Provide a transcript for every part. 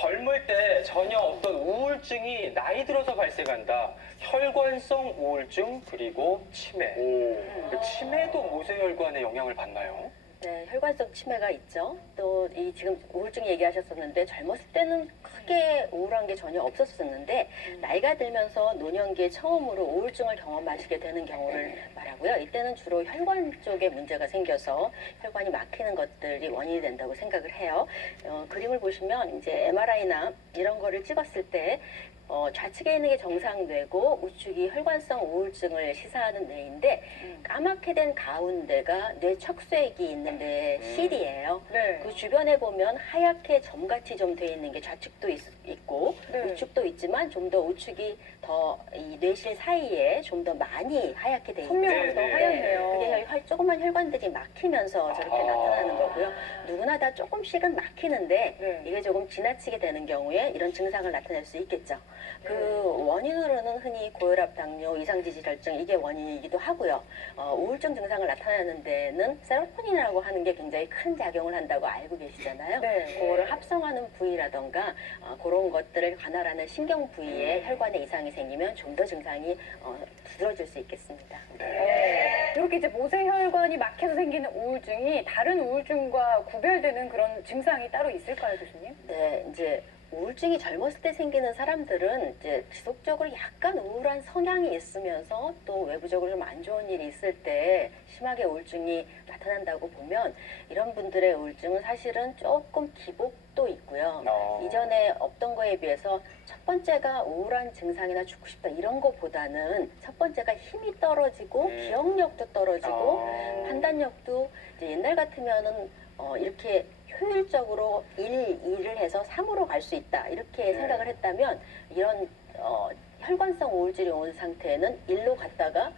젊을 때 전혀 없던 우울증이 나이 들어서 발생한다. 혈관성 우울증 그리고 치매. 그 치매도 모세혈관에 영향을 받나요? 네, 혈관성 치매가 있죠. 또 이 지금 우울증 얘기하셨었는데 젊었을 때는 크게 우울한 게 전혀 없었었는데 나이가 들면서 노년기에 처음으로 우울증을 경험하시게 되는 경우를 말하고요. 이때는 주로 혈관 쪽에 문제가 생겨서 혈관이 막히는 것들이 원인이 된다고 생각을 해요. 그림을 보시면 이제 MRI나 이런 거를 찍었을 때 좌측에 있는 게 정상뇌고 우측이 혈관성 우울증을 시사하는 뇌인데 까맣게 된 가운데가 뇌 척수액이 있는 뇌 실이에요. 네. 그 주변에 보면 하얗게 점같이 좀 돼 있는 게 좌측도 있고 네. 우측도 있지만 좀 더 우측이 더 이 뇌실 사이에 좀 더 많이 하얗게 돼 있는 선명하게 더 네, 네. 하얗네요. 그게 조그만 혈관들이 막히면서 저렇게 아. 나타나는 거고요. 누구나 다 조금씩은 막히는데 네. 이게 조금 지나치게 되는 경우에 이런 증상을 나타낼 수 있겠죠. 그 원인으로는 흔히 고혈압, 당뇨, 이상지질혈증 이게 원인이기도 하고요. 우울증 증상을 나타내는 데는 세로토닌이라고 하는 게 굉장히 큰 작용을 한다고 알고 계시잖아요. 네. 그거를 합성하는 부위라던가 그런 것들을 관할하는 신경 부위에 혈관에 이상이 생기면 좀 더 증상이 두드러질 수 있겠습니다. 이렇게 이제 모세혈관이 막혀서 생기는 우울증이 다른 우울증과 구별되는 그런 증상이 따로 있을까요, 교수님? 네, 이제 우울증이 젊었을 때 생기는 사람들은 이제 지속적으로 약간 우울한 성향이 있으면서 또 외부적으로 좀 안 좋은 일이 있을 때 심하게 우울증이 나타난다고 보면 이런 분들의 우울증은 사실은 조금 기복도 있고요. 이전에 없던 거에 비해서 첫 번째가 우울한 증상이나 죽고 싶다 이런 것보다는 첫 번째가 힘이 떨어지고 기억력도 떨어지고 판단력도 이제 옛날 같으면은 이렇게 효율적으로 일을 해서 3으로 갈 수 있다 이렇게 생각을 했다면 이런 혈관성 우울증이 온 상태에는 1로 갔다가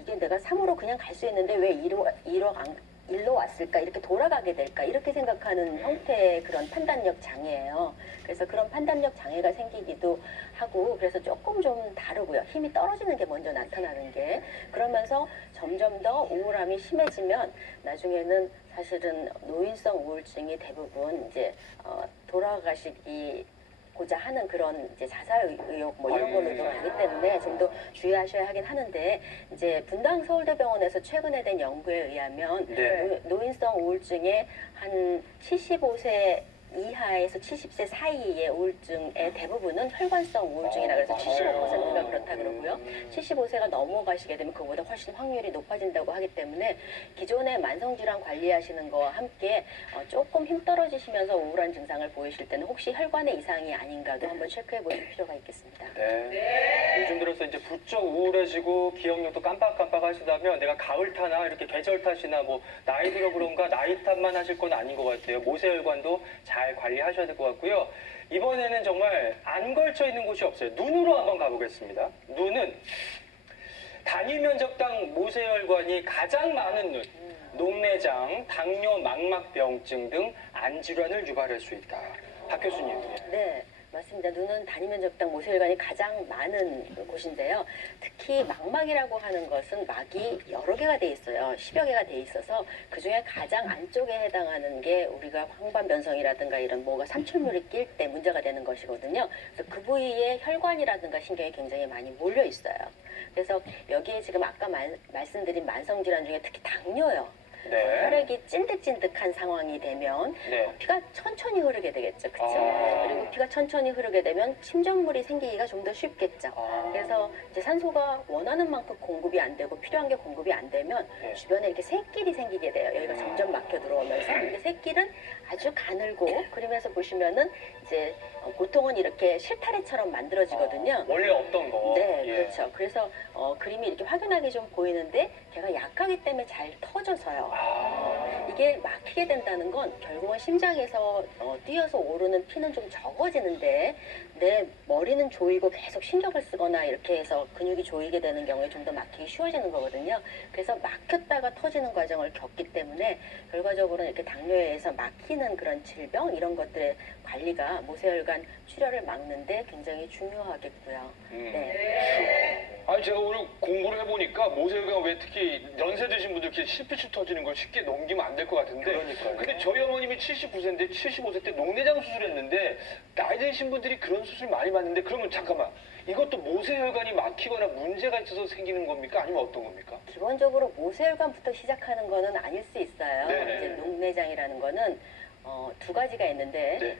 이게 내가 3으로 그냥 갈 수 있는데 왜 1로 왔을까 이렇게 돌아가게 될까 이렇게 생각하는 형태의 그런 판단력 장애예요. 그래서 그런 판단력 장애가 생기기도 하고 그래서 조금 좀 다르고요. 힘이 떨어지는 게 먼저 나타나는 게 그러면서 점점 더 우울함이 심해지면 나중에는 사실은 노인성 우울증이 대부분 이제 돌아가시고자 하는 그런 이제 자살 의혹 뭐 이런 걸로도 가기 때문에 좀 더 주의하셔야 하긴 하는데 이제 분당 서울대병원에서 최근에 된 연구에 의하면 네. 노인성 우울증의 한 75세 이하에서 70세 사이의 우울증의 대부분은 혈관성 우울증이라 그래서 75%가 그렇다 그러고요. 75세가 넘어가시게 되면 그보다 훨씬 확률이 높아진다고 하기 때문에 기존의 만성질환 관리하시는 거와 함께 조금 힘 떨어지시면서 우울한 증상을 보이실 때는 혹시 혈관의 이상이 아닌가도 한번 체크해 보실 필요가 있겠습니다. 네. 요즘 들어서 이제 부쩍 우울해지고 기억력도 깜빡깜빡 하시다면 내가 가을 타나 이렇게 계절 탓이나 뭐 나이 들어 그런가 나이 탓만 하실 건 아닌 것 같아요. 모세혈관도 잘 관리하셔야 될 것 같고요. 이번에는 정말 안 걸쳐 있는 곳이 없어요. 눈으로 한번 가보겠습니다. 눈은 단위 면적당 모세혈관이 가장 많은 눈, 녹내장, 당뇨, 망막병증 등 안질환을 유발할 수 있다. 박 교수님. 네, 맞습니다. 눈은 단위 면적당 모세혈관이 가장 많은 곳인데요. 특히 망막이라고 하는 것은 막이 여러 개가 돼 있어요. 10여 개가 돼 있어서 그중에 가장 안쪽에 해당하는 게 우리가 황반변성이라든가 이런 뭐가 삼출물이 낄 때 문제가 되는 것이거든요. 그래서 그 부위에 혈관이라든가 신경이 굉장히 많이 몰려 있어요. 그래서 여기에 지금 아까 말씀드린 만성질환 중에 특히 당뇨요. 네. 혈액이 찐득찐득한 상황이 되면 네. 피가 천천히 흐르게 되겠죠. 그렇죠? 아. 그리고 피가 천천히 흐르게 되면 심전물이 생기기가 좀 더 쉽겠죠. 그래서 이제 산소가 원하는 만큼 공급이 안 되고 필요한 게 공급이 안 되면 네. 주변에 이렇게 쇳길이 생기게 돼요. 여기가 점점 막혀 들어오면서 이게 쇳길은 아주 가늘고 그러면서 보시면은 이제 보통은 이렇게 실타래처럼 만들어지거든요. 원래 없던 거. 네, 예. 그렇죠. 그래서 그림이 이렇게 확연하게 좀 보이는데 걔가 약하기 때문에 잘 터져서요. 이게 막히게 된다는 건 결국은 심장에서 뛰어서 오르는 피는 좀 적어지는데 내 머리는 조이고 계속 신경을 쓰거나 이렇게 해서 근육이 조이게 되는 경우에 좀 더 막히기 쉬워지는 거거든요. 그래서 막혔다가 터지는 과정을 겪기 때문에 결과적으로는 이렇게 당뇨에 의해서 막히는 그런 질병 이런 것들의 관리가 모세혈관 출혈을 막는데 굉장히 중요하겠고요. 네. 아니 제가 오늘 공부를 해보니까 모세혈관 왜 특히 연세 드신 분들 이렇게 실핏줄 터지는 걸 쉽게 넘기면 안 될 될 것 같은데. 그러니까요. 근데 저희 어머님이 79세인데 75세 때 녹내장 수술했는데 나이 드신 분들이 그런 수술 많이 받는데 그러면 잠깐만 이것도 모세혈관이 막히거나 문제가 있어서 생기는 겁니까? 아니면 어떤 겁니까? 기본적으로 모세혈관부터 시작하는 거는 아닐 수 있어요. 네네. 이제 녹내장이라는 거는 두 가지가 있는데 네.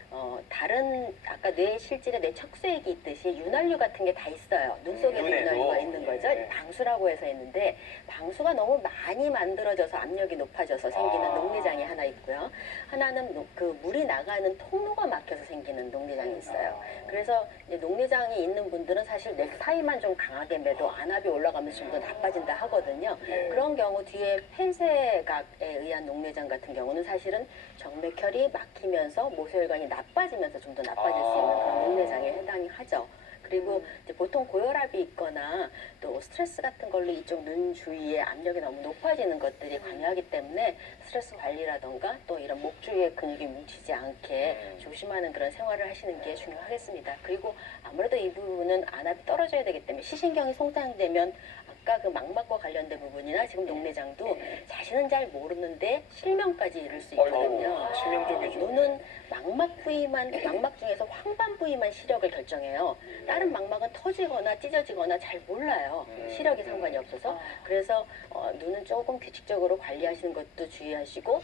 다른 아까 뇌 실질에 뇌 척수액이 있듯이 윤활유 같은 게 다 있어요. 눈 속에도 눈에도. 윤활유가 있는 거죠. 네. 방수라고 해서 있는데 방수가 너무 많이 만들어져서 압력이 높아져서 생기는 아. 녹내장이 하나 있고요. 하나는 그 물이 나가는 통로가 막혀서 생기는 녹내장이 있어요. 그래서 이제 녹내장이 있는 분들은 사실 넥타이만 좀 강하게 매도 안압이 올라가면서 좀 더 나빠진다 하거든요. 네. 그런 경우 뒤에 폐쇄각에 의한 녹내장 같은 경우는 사실은 정맥혈이 막히면서 모세혈관이 나빠지면서 좀 더 나빠질 수 있는 그런 녹내장에 해당이 하죠. 그리고 이제 보통 고혈압이 있거나 또 스트레스 같은 걸로 이쪽 눈 주위에 압력이 너무 높아지는 것들이 관여하기 때문에 스트레스 관리라던가 또 이런 목 주위에 근육이 뭉치지 않게 조심하는 그런 생활을 하시는 게 중요하겠습니다. 그리고 아무래도 이 부분은 안압이 떨어져야 되기 때문에 시신경이 손상되면 아까 그 막막과 관련된 부분이나 지금 녹내장도 자신은 잘 모르는데 실명까지 이를 수 있거든요. 아이고, 치명적이죠. 눈은 망막 부위만 망막 중에서 황반 부위만 시력을 결정해요. 다른 망막은 터지거나 찢어지거나 잘 몰라요. 시력이 상관이 없어서. 그래서 눈은 조금 규칙적으로 관리하시는 것도 주의하시고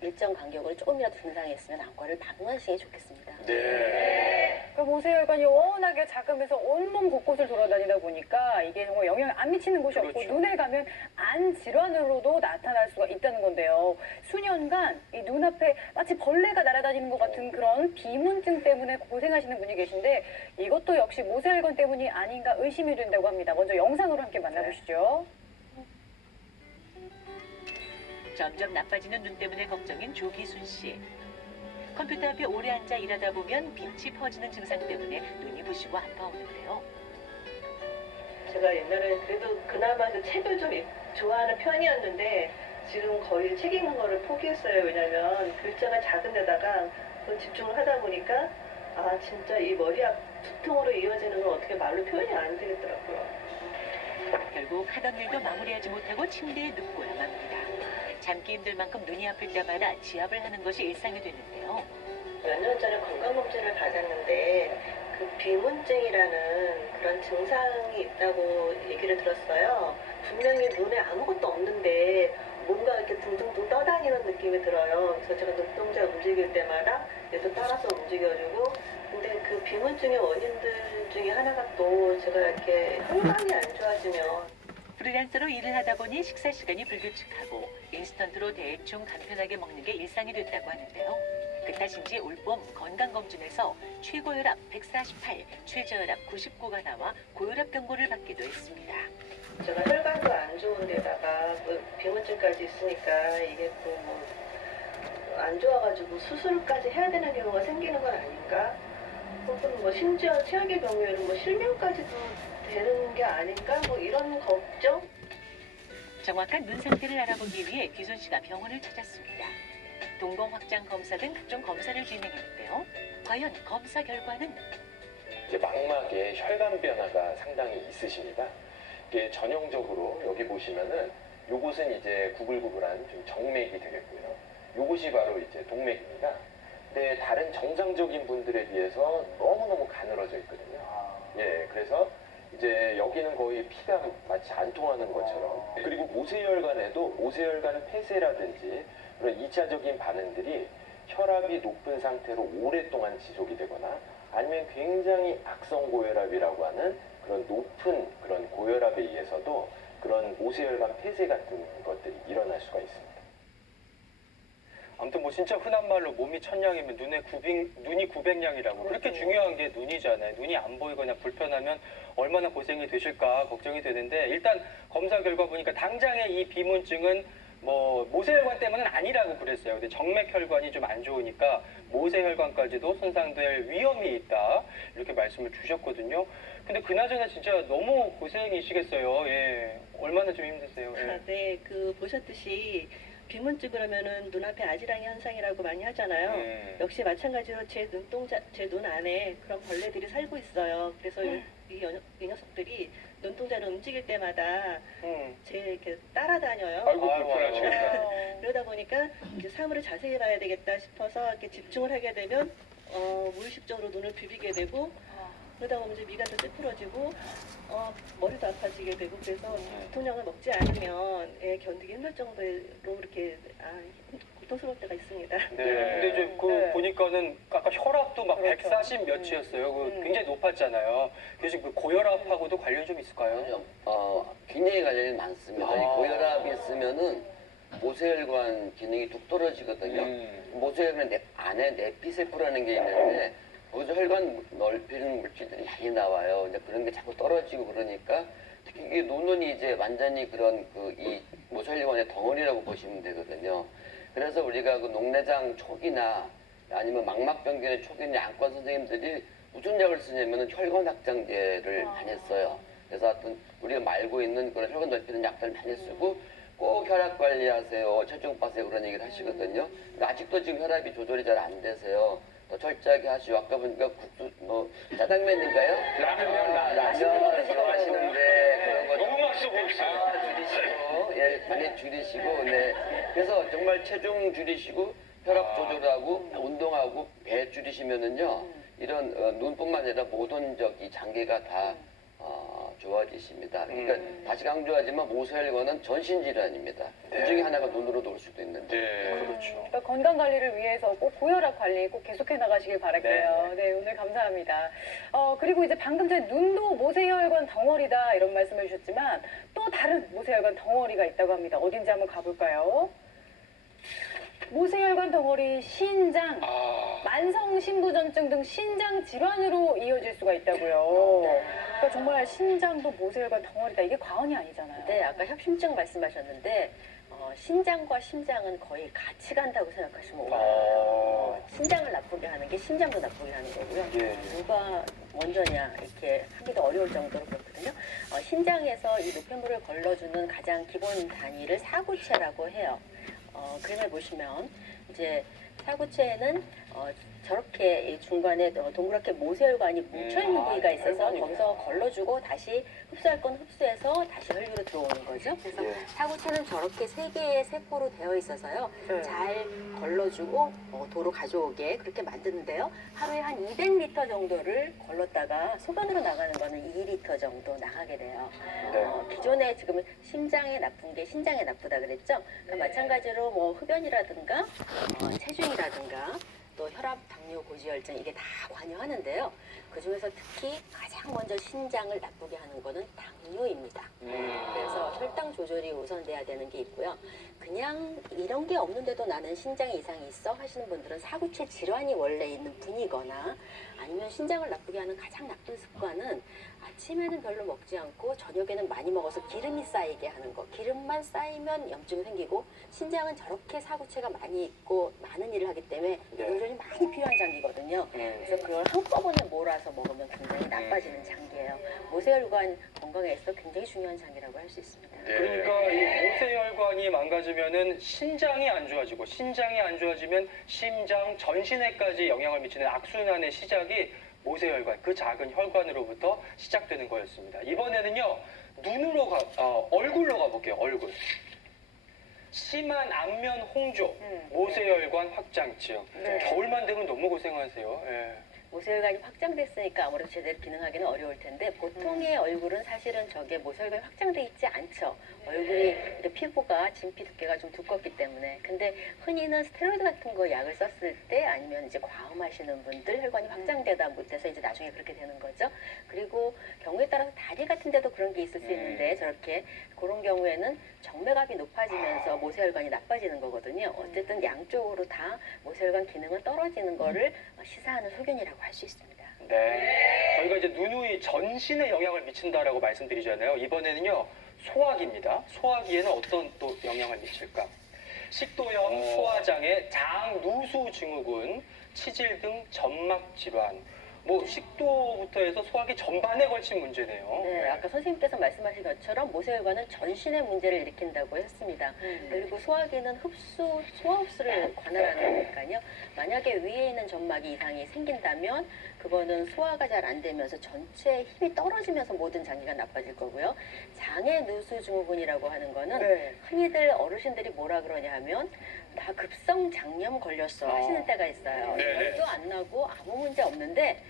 일정 간격으로 조금이라도 증상이 있으면 안과를 방문하시는 게 좋겠습니다. 네. 그러니까 모세혈관이 워낙에 작으면서 온몸 곳곳을 돌아다니다 보니까 이게 정말 영향을 안 미치는 곳이 없고 그렇죠. 눈에 가면 안 질환으로도 나타날 수가 있다는 건데요. 수년간 이 눈앞에 마치 벌레가 날아다니는 것 같은 그런 비문증 때문에 고생하시는 분이 계신데 이것도 역시 모세혈관 때문이 아닌가 의심이 된다고 합니다. 먼저 영상으로 함께 만나보시죠. 점점 나빠지는 눈 때문에 걱정인 조기순 씨. 컴퓨터 앞에 오래 앉아 일하다 보면 빛이 퍼지는 증상 때문에 눈이 부시고 아파오는데요. 제가 옛날에 그래도 그나마 그 책을 좀 좋아하는 편이었는데 지금 거의 책 읽는 거를 포기했어요. 왜냐면 글자가 작은 데다가 그건 집중을 하다 보니까 아 진짜 이 머리 앞 두통으로 이어지는 건 어떻게 말로 표현이 안 되겠더라고요. 결국 하던 일도 마무리하지 못하고 침대에 눕고야 맙니다. 잠기 힘들 만큼 눈이 아플 때마다 지압을 하는 것이 일상이 됐는데요. 몇 년 전에 건강검진을 받았는데 그 비문증이라는 그런 증상이 있다고 얘기를 들었어요. 분명히 눈에 아무것도 없는데 뭔가 이렇게 둥둥둥 떠다니는 느낌이 들어요. 그래서 제가 눈동자 움직일 때마다 얘도 따라서 움직여주고 근데 그 비문증의 원인들 중에 하나가 또 제가 이렇게 혈관이 안 좋아지면 프리랜서로 일을 하다 보니 식사 시간이 불규칙하고 인스턴트로 대충 간편하게 먹는 게 일상이 됐다고 하는데요. 그 탓인지 올봄 건강검진에서 최고혈압 148, 최저혈압 99가 나와 고혈압 경고를 받기도 했습니다. 제가 혈관도 안 좋은 데다가 뭐 비문증까지 있으니까 이게 또 뭐 안 좋아가지고 수술까지 해야 되는 경우가 생기는 건 아닌가? 혹은 뭐 심지어 최악의 경우에는 뭐 실명까지도 되는 게 아닌가? 뭐 이런 걱정? 정확한 눈 상태를 알아보기 위해 귀순 씨가 병원을 찾았습니다. 동공 확장 검사 등 각종 검사를 진행했는데요. 과연 검사 결과는? 이제 망막에 혈관 변화가 상당히 있으십니다. 이게 전형적으로 여기 보시면은 요곳은 이제 구불구불한 좀 정맥이 되겠고요. 요것이 바로 이제 동맥입니다. 근데 다른 정상적인 분들에 비해서 너무너무 가늘어져 있거든요. 예, 그래서 이제 여기는 거의 피가 마치 안 통하는 것처럼. 그리고 모세혈관에도 모세혈관 폐쇄라든지 그런 2차적인 반응들이 혈압이 높은 상태로 오랫동안 지속이 되거나 아니면 굉장히 악성 고혈압이라고 하는 그런 높은 그런 고혈압에 의해서도 그런 모세혈관 폐쇄 같은 것들이 일어날 수가 있습니다. 아무튼 뭐 진짜 흔한 말로 몸이 천냥이면 눈이 900냥이라고. 그렇게 중요한 게 눈이잖아요. 눈이 안 보이거나 불편하면 얼마나 고생이 되실까 걱정이 되는데 일단 검사 결과 보니까 당장의 이 비문증은 뭐 모세혈관 때문은 아니라고 그랬어요. 근데 정맥혈관이 좀 안 좋으니까 모세혈관까지도 손상될 위험이 있다 이렇게 말씀을 주셨거든요. 근데 그나저나 진짜 너무 고생이시겠어요. 예, 얼마나 좀 힘드세요. 예. 네, 그 보셨듯이 비문증 그러면은 눈앞에 아지랑이 현상이라고 많이 하잖아요. 역시 마찬가지로 제 눈 안에 그런 벌레들이 살고 있어요. 그래서 이 녀석들이 눈동자를 움직일 때마다 제 이렇게 따라다녀요. 아이고 불편하시겠다. 그러다 보니까 이제 사물을 자세히 봐야 되겠다 싶어서 이렇게 집중을 하게 되면 무의식적으로 눈을 비비게 되고 그러다 보면 이제 미간도 찌푸러지고 머리도 아파지게 되고 그래서 두통약을 먹지 않으면 견디기 힘들 정도로 이렇게 고통스러울 때가 있습니다. 네. 근데 이제 보니까는 아까 혈압도 막 140 몇이었어요. 굉장히 높았잖아요. 그래서 그 고혈압하고도 관련이 좀 있을까요? 굉장히 관련이 많습니다. 이 고혈압이 있으면은 모세혈관 기능이 뚝 떨어지거든요. 모세혈관 안에 내피세포라는 게 있는데 거기서 혈관 넓히는 물질들이 많이 나와요. 이제 그런 게 자꾸 떨어지고 그러니까 특히 이게 눈은 이제 완전히 그런 이 모세혈관의 덩어리라고 보시면 되거든요. 그래서 우리가 그 녹내장 초기나 아니면 망막병균의 초기나 안과 선생님들이 무슨 약을 쓰냐면은 혈관 확장제를 많이 써요. 그래서 하여튼 우리가 말고 있는 그런 혈관 넓히는 약들을 많이 쓰고 꼭 혈압 관리하세요, 체중 빠세요 그런 얘기를 하시거든요. 근데 아직도 지금 혈압이 조절이 잘 안 되세요. 더 철저하게 하시고 아까 보니까 국수 짜장면인가요? 라면 좋아하시는데 그런 거 너무 맛있어 보였어요. 줄이시고 많이 줄이시고 그래서 정말 체중 줄이시고 혈압 조절하고 운동하고 배 줄이시면은요 이런 눈뿐만 아니라 모든 저기 장기가 다 좋아지십니다. 그러니까 다시 강조하지만 모세혈관은 전신 질환입니다. 그 중에 하나가 눈으로도 올 수도 있는데. 그렇죠. 그러니까 건강 관리를 위해서 꼭 고혈압 관리 꼭 계속해 나가시길 바랄게요. 네, 오늘 감사합니다. 그리고 이제 방금 전에 눈도 모세혈관 덩어리다 이런 말씀을 주셨지만 또 다른 모세혈관 덩어리가 있다고 합니다. 어딘지 한번 가볼까요? 모세혈관 덩어리 신장, 만성 신부전증 등 신장 질환으로 이어질 수가 있다고요. 그러니까 정말 신장도 모세혈관 덩어리다. 이게 과언이 아니잖아요. 네, 아까 협심증 말씀하셨는데 신장과 심장은 거의 같이 간다고 생각하시면 옳아요. 신장을 나쁘게 하는 게 심장도 나쁘게 하는 거고요. 누가 먼저냐 이렇게 하기가 어려울 정도로 그렇거든요. 신장에서 이 노폐물을 걸러주는 가장 기본 단위를 사구체라고 해요. 그림을 보시면 이제 사구체에는 저렇게 이 중간에 동그랗게 모세혈관이 뭉쳐있는 부위가 있어서 거기서 걸러주고 다시 흡수할 건 흡수해서 다시 혈류로 들어오는 거죠. 그래서 사구체는 저렇게 세 개의 세포로 되어 있어서요. 잘 걸러주고 도로 가져오게 그렇게 만드는데요. 하루에 한 200리터 정도를 걸렀다가 소변으로 나가는 거는 2리터 정도 나가게 돼요. 기존에 지금 심장에 나쁜 게 신장에 나쁘다 그랬죠. 그러니까 마찬가지로 뭐 흡연이라든가 체중이라든가 또 혈압, 당뇨, 고지혈증 이게 다 관여하는데요. 그 중에서 특히 가장 먼저 신장을 나쁘게 하는 거는 당뇨입니다. 그래서 혈당 조절이 우선돼야 되는 게 있고요. 그냥 이런 게 없는데도 나는 신장에 이상이 있어 하시는 분들은 사구체 질환이 원래 있는 분이거나 아니면 신장을 나쁘게 하는 가장 나쁜 습관은 아침에는 별로 먹지 않고 저녁에는 많이 먹어서 기름이 쌓이게 하는 거. 기름만 쌓이면 염증이 생기고 신장은 저렇게 사구체가 많이 있고 많은 일을 하기 때문에 조절이 많이 필요한 장기거든요. 그래서 그걸 한꺼번에 몰아서 먹으면 굉장히 나빠지는 장기예요. 모세혈관 건강에 있어 굉장히 중요한 장기라고 할 수 있습니다. 그러니까 이 모세혈관이 망가지면은 신장이 안 좋아지고 신장이 안 좋아지면 심장, 전신에까지 영향을 미치는 악순환의 시작이 모세혈관, 그 작은 혈관으로부터 시작되는 거였습니다. 이번에는요, 얼굴로 가볼게요, 얼굴. 심한 안면 홍조, 모세혈관 확장증. 겨울만 되면 너무 고생하세요. 모세혈관이 확장됐으니까 아무래도 제대로 기능하기는 어려울 텐데 보통의 얼굴은 사실은 저게 모세혈관이 확장돼 있지 않죠. 얼굴이 이제 피부가 진피 두께가 좀 두껍기 때문에. 근데 흔히는 스테로이드 같은 거 약을 썼을 때 아니면 이제 과음하시는 분들 혈관이 확장되다 못해서 이제 나중에 그렇게 되는 거죠. 그리고 경우에 따라서 다리 같은 데도 그런 게 있을 수 있는데 저렇게 그런 경우에는 정맥압이 높아지면서 모세혈관이 나빠지는 거거든요. 어쨌든 양쪽으로 다 모세혈관 기능은 떨어지는 거를 시사하는 소견이라고 할 수 있습니다. 네. 저희가 이제 누누이 전신에 영향을 미친다라고 말씀드리잖아요. 이번에는요, 소화기입니다. 소화기에는 어떤 또 영향을 미칠까? 식도염, 소화장애, 장, 누수 증후군, 치질 등 점막 질환, 뭐 식도부터 해서 소화기 전반에 걸친 문제네요. 네, 아까 선생님께서 말씀하신 것처럼 모세혈관은 전신의 문제를 일으킨다고 했습니다. 그리고 소화기는 흡수, 소화 흡수를 관할하는 거니까요. 만약에 위에 있는 점막이 이상이 생긴다면 그거는 소화가 잘 안 되면서 전체에 힘이 떨어지면서 모든 장기가 나빠질 거고요. 장애 누수 증후군이라고 하는 거는 네. 흔히들 어르신들이 뭐라 그러냐 하면 다 급성 장염 걸렸어 하시는 때가 있어요. 네네. 열도 안 나고 아무 문제 없는데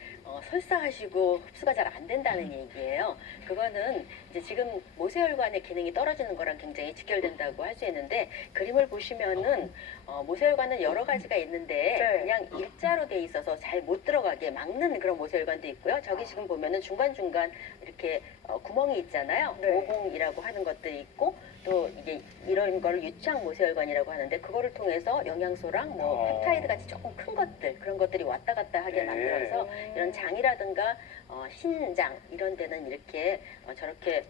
설사하시고 흡수가 잘 안 된다는 얘기예요. 그거는 이제 지금 모세혈관의 기능이 떨어지는 거랑 굉장히 직결된다고 할 수 있는데 그림을 보시면은 모세혈관은 여러 가지가 있는데 네. 그냥 일자로 돼 있어서 잘 못 들어가게 막는 그런 모세혈관도 있고요. 저기 지금 보면은 중간중간 이렇게 구멍이 있잖아요. 네. 모공이라고 하는 것들이 있고 또 이게 이런 걸 유착 모세혈관이라고 하는데 그거를 통해서 영양소랑 뭐 펩타이드 같이 조금 큰 것들 그런 것들이 왔다 갔다 하게 네. 만들어서 이런 장이라든가 신장 이런 데는 이렇게 저렇게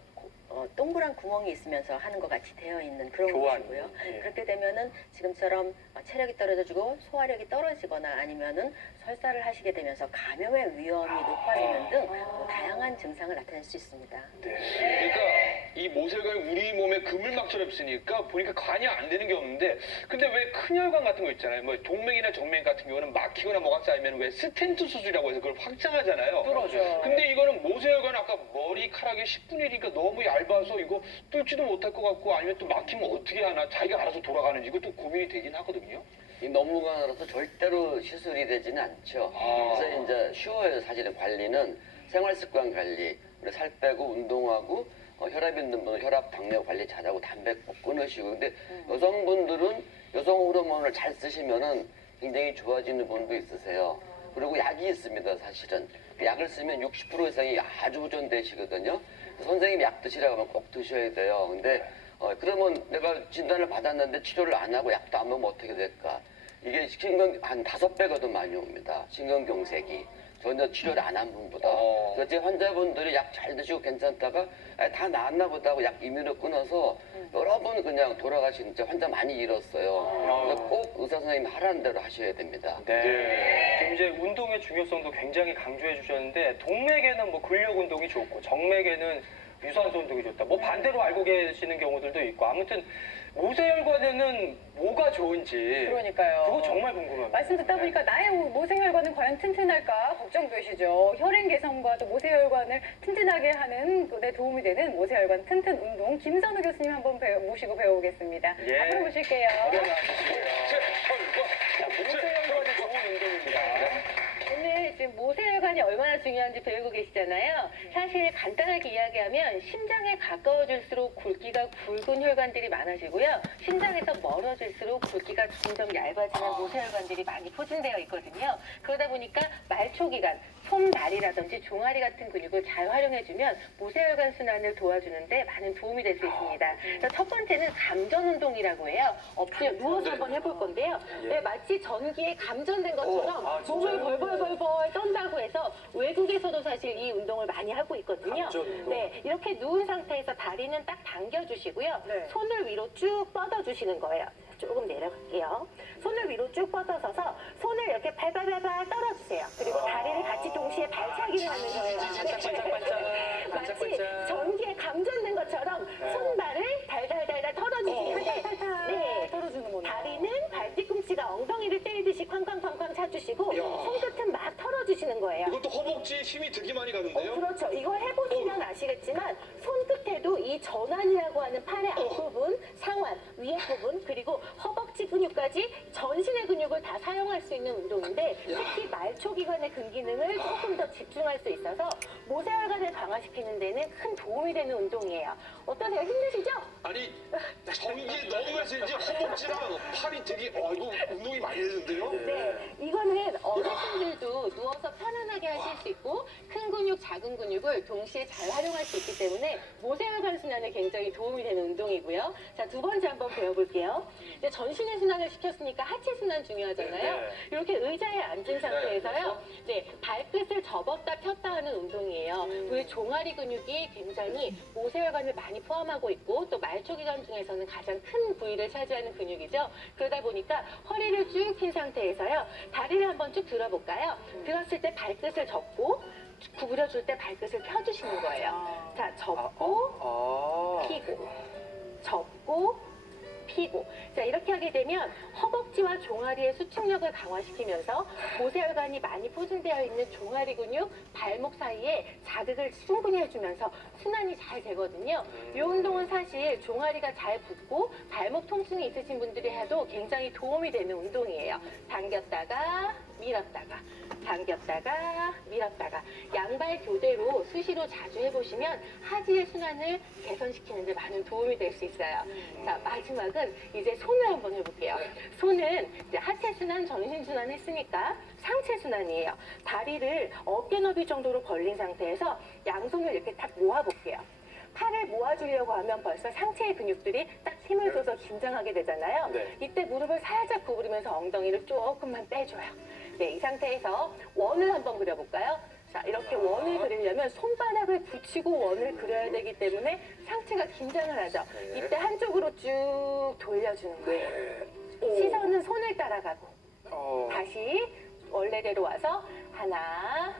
동그란 구멍이 있으면서 하는 것 같이 되어 있는 그런 교환. 것이고요. 예. 그렇게 되면은 지금처럼 체력이 떨어지고 소화력이 떨어지거나 아니면은 설사를 하시게 되면서 감염의 위험이 높아지는 등 다양한 증상을 나타낼 수 있습니다. 그러니까 이 모세혈관이 우리 몸에 그물막처럼 있으니까 보니까 관이 안 되는 게 없는데 근데 왜 큰 혈관 같은 거 있잖아요. 뭐 동맥이나 정맥 같은 경우는 막히거나 뭐가 쌓이면 왜 스텐트 수술이라고 해서 그걸 확장하잖아요. 뚫어져. 근데 이거는 모세혈관 아까 머리카락의 10분의 1이니까 너무 얇아서 이거 뚫지도 못할 것 같고 아니면 또 막히면 어떻게 하나 자기가 알아서 돌아가는지 이것도 고민이 되긴 하거든요. 이 너무 가늘어서 절대로 시술이 되지는 않죠. 그래서 이제 쉬워요. 사실은 관리는 생활습관 관리, 우리 살 빼고 운동하고 혈압 있는 분은 혈압, 당뇨 관리 잘하고 담배 꼭 끊으시고. 근데 여성분들은 여성 호르몬을 잘 쓰시면은 굉장히 좋아지는 분도 있으세요. 그리고 약이 있습니다. 사실은 그 약을 쓰면 60% 이상이 아주 보존되시거든요. 선생님이 약 드시라고 하면 꼭 드셔야 돼요. 근데 그러면 내가 진단을 받았는데 치료를 안 하고 약도 안 먹으면 어떻게 될까? 이게 한 5배가 더 많이 옵니다. 심근경색이. 전혀 치료를 안 한 분보다. 그래서 제 환자분들이 약 잘 드시고 괜찮다가 다 나았나 보다 하고 약 임의로 끊어서 여러 번 그냥 돌아가신 진짜 환자 많이 잃었어요. 그래서 꼭 의사 선생님이 하라는 대로 하셔야 됩니다. 네. 지금 이제 운동의 중요성도 굉장히 강조해 주셨는데 동맥에는 뭐 근력 운동이 좋고 정맥에는 유산소 운동이 좋다. 뭐 반대로 알고 계시는 경우들도 있고 아무튼 모세혈관에는 뭐가 좋은지 그러니까요. 그거 정말 궁금합니다. 말씀 듣다 보니까 나의 모세혈관은 과연 튼튼할까 걱정되시죠. 혈행 개선과 또 모세혈관을 튼튼하게 하는 데 도움이 되는 모세혈관 튼튼 운동 김선우 교수님 한번 모시고 배워보겠습니다. 예. 앞으로 모실게요. 모세혈관의 좋은 운동입니다. 오늘 지금 모세혈관이 얼마나 중요한지 배우고 계시잖아요. 사실 간단하게 이야기하면 심장에 가까워질수록 굵기가 굵은 혈관들이 많아지고요. 심장에서 멀어질수록 굵기가 점점 얇아지는 모세혈관들이 많이 포진되어 있거든요. 그러다 보니까 말초기관, 솜다리라든지 종아리 같은 근육을 잘 활용해주면 모세혈관 순환을 도와주는데 많은 도움이 될 수 있습니다. 그래서 첫 번째는 감전 운동이라고 해요. 엎드려 누워서 한번 해볼 건데요. 네, 마치 전기에 감전된 것처럼 몸을 벌벌벌벌 떤다고 해서 외국에서도 사실 이 운동을 많이 하고 있거든요. 네, 이렇게 누운 상태에서 다리는 딱 당겨주시고요. 네. 손을 위로 쭉 뻗어주시는 거예요. 조금 내려갈게요. 손을 위로 쭉 뻗어서서 손을 이렇게 발발발발 떨어주세요. 그리고 다리를 같이 동시에 발차기를 하는 거예요. 마치 전기에 감전된 것처럼 손발을 달달달달 털어주시는데 네, 털어주는 거네요. 다리는 발뒤꿈치가 엉덩이를 때리듯이 쾅쾅쾅쾅 차주시고 손끝은 막 털어주시는 거예요. 이것도 허벅지에 힘이 되게 많이 가는데요? 그렇죠. 이거 해보시면 아시겠지만 손끝에도 이 전완이라고 하는 팔의 앞부분, 상완, 위에 부분 그리고 허벅지 근육까지 전신의 근육을 다 사용할 수 있는 운동인데 특히 말초기관의 근기능을 조금 더 집중할 수 있어서 모세혈관을 강화시키는 데는 큰 도움이 되는 운동이에요. 어떠세요? 힘드시죠? 아니 전기에 넘어가서 이제 허벅지랑 팔이 되게 이거 운동이 많이 되는데요? 네, 이거는 어르신들도 누워서 편안하게 하실 수 있고 큰 근육, 작은 근육을 동시에 잘 활용할 수 있기 때문에 모세혈관 순환에 굉장히 도움이 되는 운동이고요. 자, 두 번째 한번 배워볼게요. 이제 전신의 순환을 시켰으니까 하체 순환 중요하잖아요. 이렇게 의자에 앉은 상태에서요. 네, 발끝을 접었다 폈다 하는 운동이에요. 우리 종아리 근육이 굉장히 모세혈관을 많이 포함하고 있고 또 말초기관 중에서는 가장 큰 부위를 차지하는 근육이죠. 그러다 보니까 허리를 쭉 핀 상태에서요. 다리를 한번 쭉 들어볼까요? 들었을 때 발끝을 접고 구부려줄 때 발끝을 펴주시는 거예요. 자, 접고 피고 접고 피고. 자, 이렇게 하게 되면 허벅지와 종아리의 수축력을 강화시키면서 모세혈관이 많이 포진되어 있는 종아리 근육, 발목 사이에 자극을 충분히 해주면서 순환이 잘 되거든요. 이 운동은 사실 종아리가 잘 붙고 발목 통증이 있으신 분들이 해도 굉장히 도움이 되는 운동이에요. 당겼다가 밀었다가 당겼다가 밀었다가 양발 교대로 수시로 자주 해보시면 하지의 순환을 개선시키는 데 많은 도움이 될 수 있어요. 자, 마지막은 이제 손을 한번 해볼게요. 손은 이제 하체 순환, 전신 순환 했으니까 상체 순환이에요. 다리를 어깨 너비 정도로 벌린 상태에서 양손을 이렇게 딱 모아볼게요. 팔을 모아주려고 하면 벌써 상체의 근육들이 딱 힘을 줘서 긴장하게 되잖아요. 네. 이때 무릎을 살짝 구부리면서 엉덩이를 조금만 빼줘요. 네, 이 상태에서 원을 한번 그려볼까요? 자, 이렇게 원을 그리려면 손바닥을 붙이고 원을 그려야 되기 때문에 상체가 긴장을 하죠. 이때 한쪽으로 쭉 돌려주는 거예요. 시선은 손을 따라가고 다시 원래대로 와서 하나,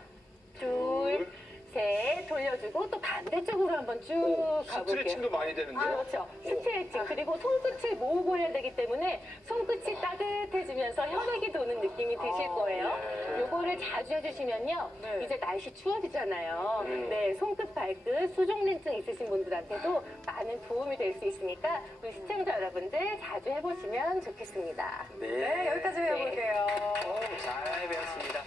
둘, 셋 돌려주고 또 반대쪽으로 한번 쭉 가볼게요. 스트레칭도 많이 되는데요. 그렇죠. 스트레칭. 그리고 손끝을 모으고 해야 되기 때문에 손끝이 따뜻해지면서 혈액이 도는 느낌이 드실 거예요. 요거를 자주 해주시면요. 이제 날씨 추워지잖아요. 네, 손끝, 발끝, 수족냉증 있으신 분들한테도 많은 도움이 될 수 있으니까 우리 시청자 여러분들 자주 해보시면 좋겠습니다. 네, 여기까지 배워볼게요. 잘 배웠습니다.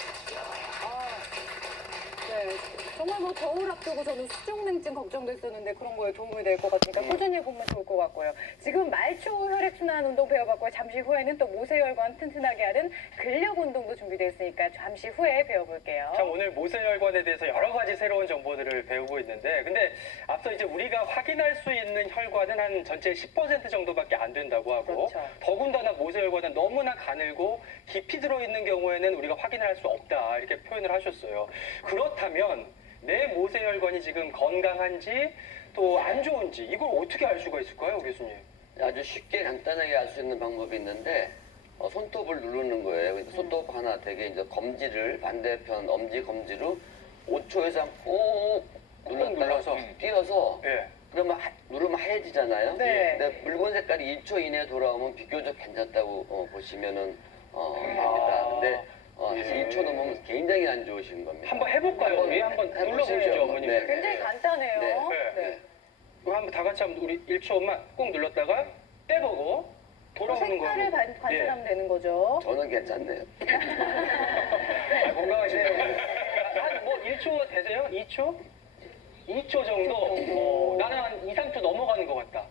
네, 정말 뭐 겨울 앞두고 저는 수족냉증 걱정됐었는데 그런 거에 도움이 될 것 같으니까 꾸준히 해보면 좋을 것 같고요. 지금 말초 혈액순환 운동 배워봤고요. 잠시 후에는 또 모세혈관 튼튼하게 하는 근력 운동도 준비되어 있으니까 잠시 후에 배워볼게요. 자, 오늘 모세혈관에 대해서 여러 가지 새로운 정보들을 배우고 있는데, 근데 앞서 이제 우리가 확인할 수 있는 혈관은 한 전체 10% 정도밖에 안 된다고 하고, 그렇죠. 더군다나 모세혈관은 너무나 가늘고 깊이 들어있는 경우에는 우리가 확인을 할 수 없다, 이렇게 표현을 하셨어요. 그렇다면 내 모세혈관이 지금 건강한지 또 안 좋은지 이걸 어떻게 알 수가 있을까요, 교수님? 아주 쉽게 간단하게 알 수 있는 방법이 있는데 손톱을 누르는 거예요. 그러니까 손톱 하나 되게 이제 검지를 반대편 엄지 검지로 5초 이상 꾹 눌러서 띄어서 예. 그러면 누르면 하얘지잖아요. 네. 근데 붉은 색깔이 1초 이내에 돌아오면 비교적 괜찮다고 보시면은 됩니다. 근데 예. 1초 넘으면 굉장히 안 좋으신 겁니다. 한번 해볼까요, 우리? 한번 해보시죠. 눌러보시죠, 어머님. 네. 굉장히 간단해요. 네. 네. 그럼 한번 다 같이 한번 우리 1초만 꾹 눌렀다가 떼보고 돌아오는 거고. 색깔을 관찰하면 되는 거죠. 저는 괜찮네요. 아, 건강하시네요. 한뭐 1초 되세요? 2초? 2초 정도? 나는 한 2, 3초 넘어가는 것 같다.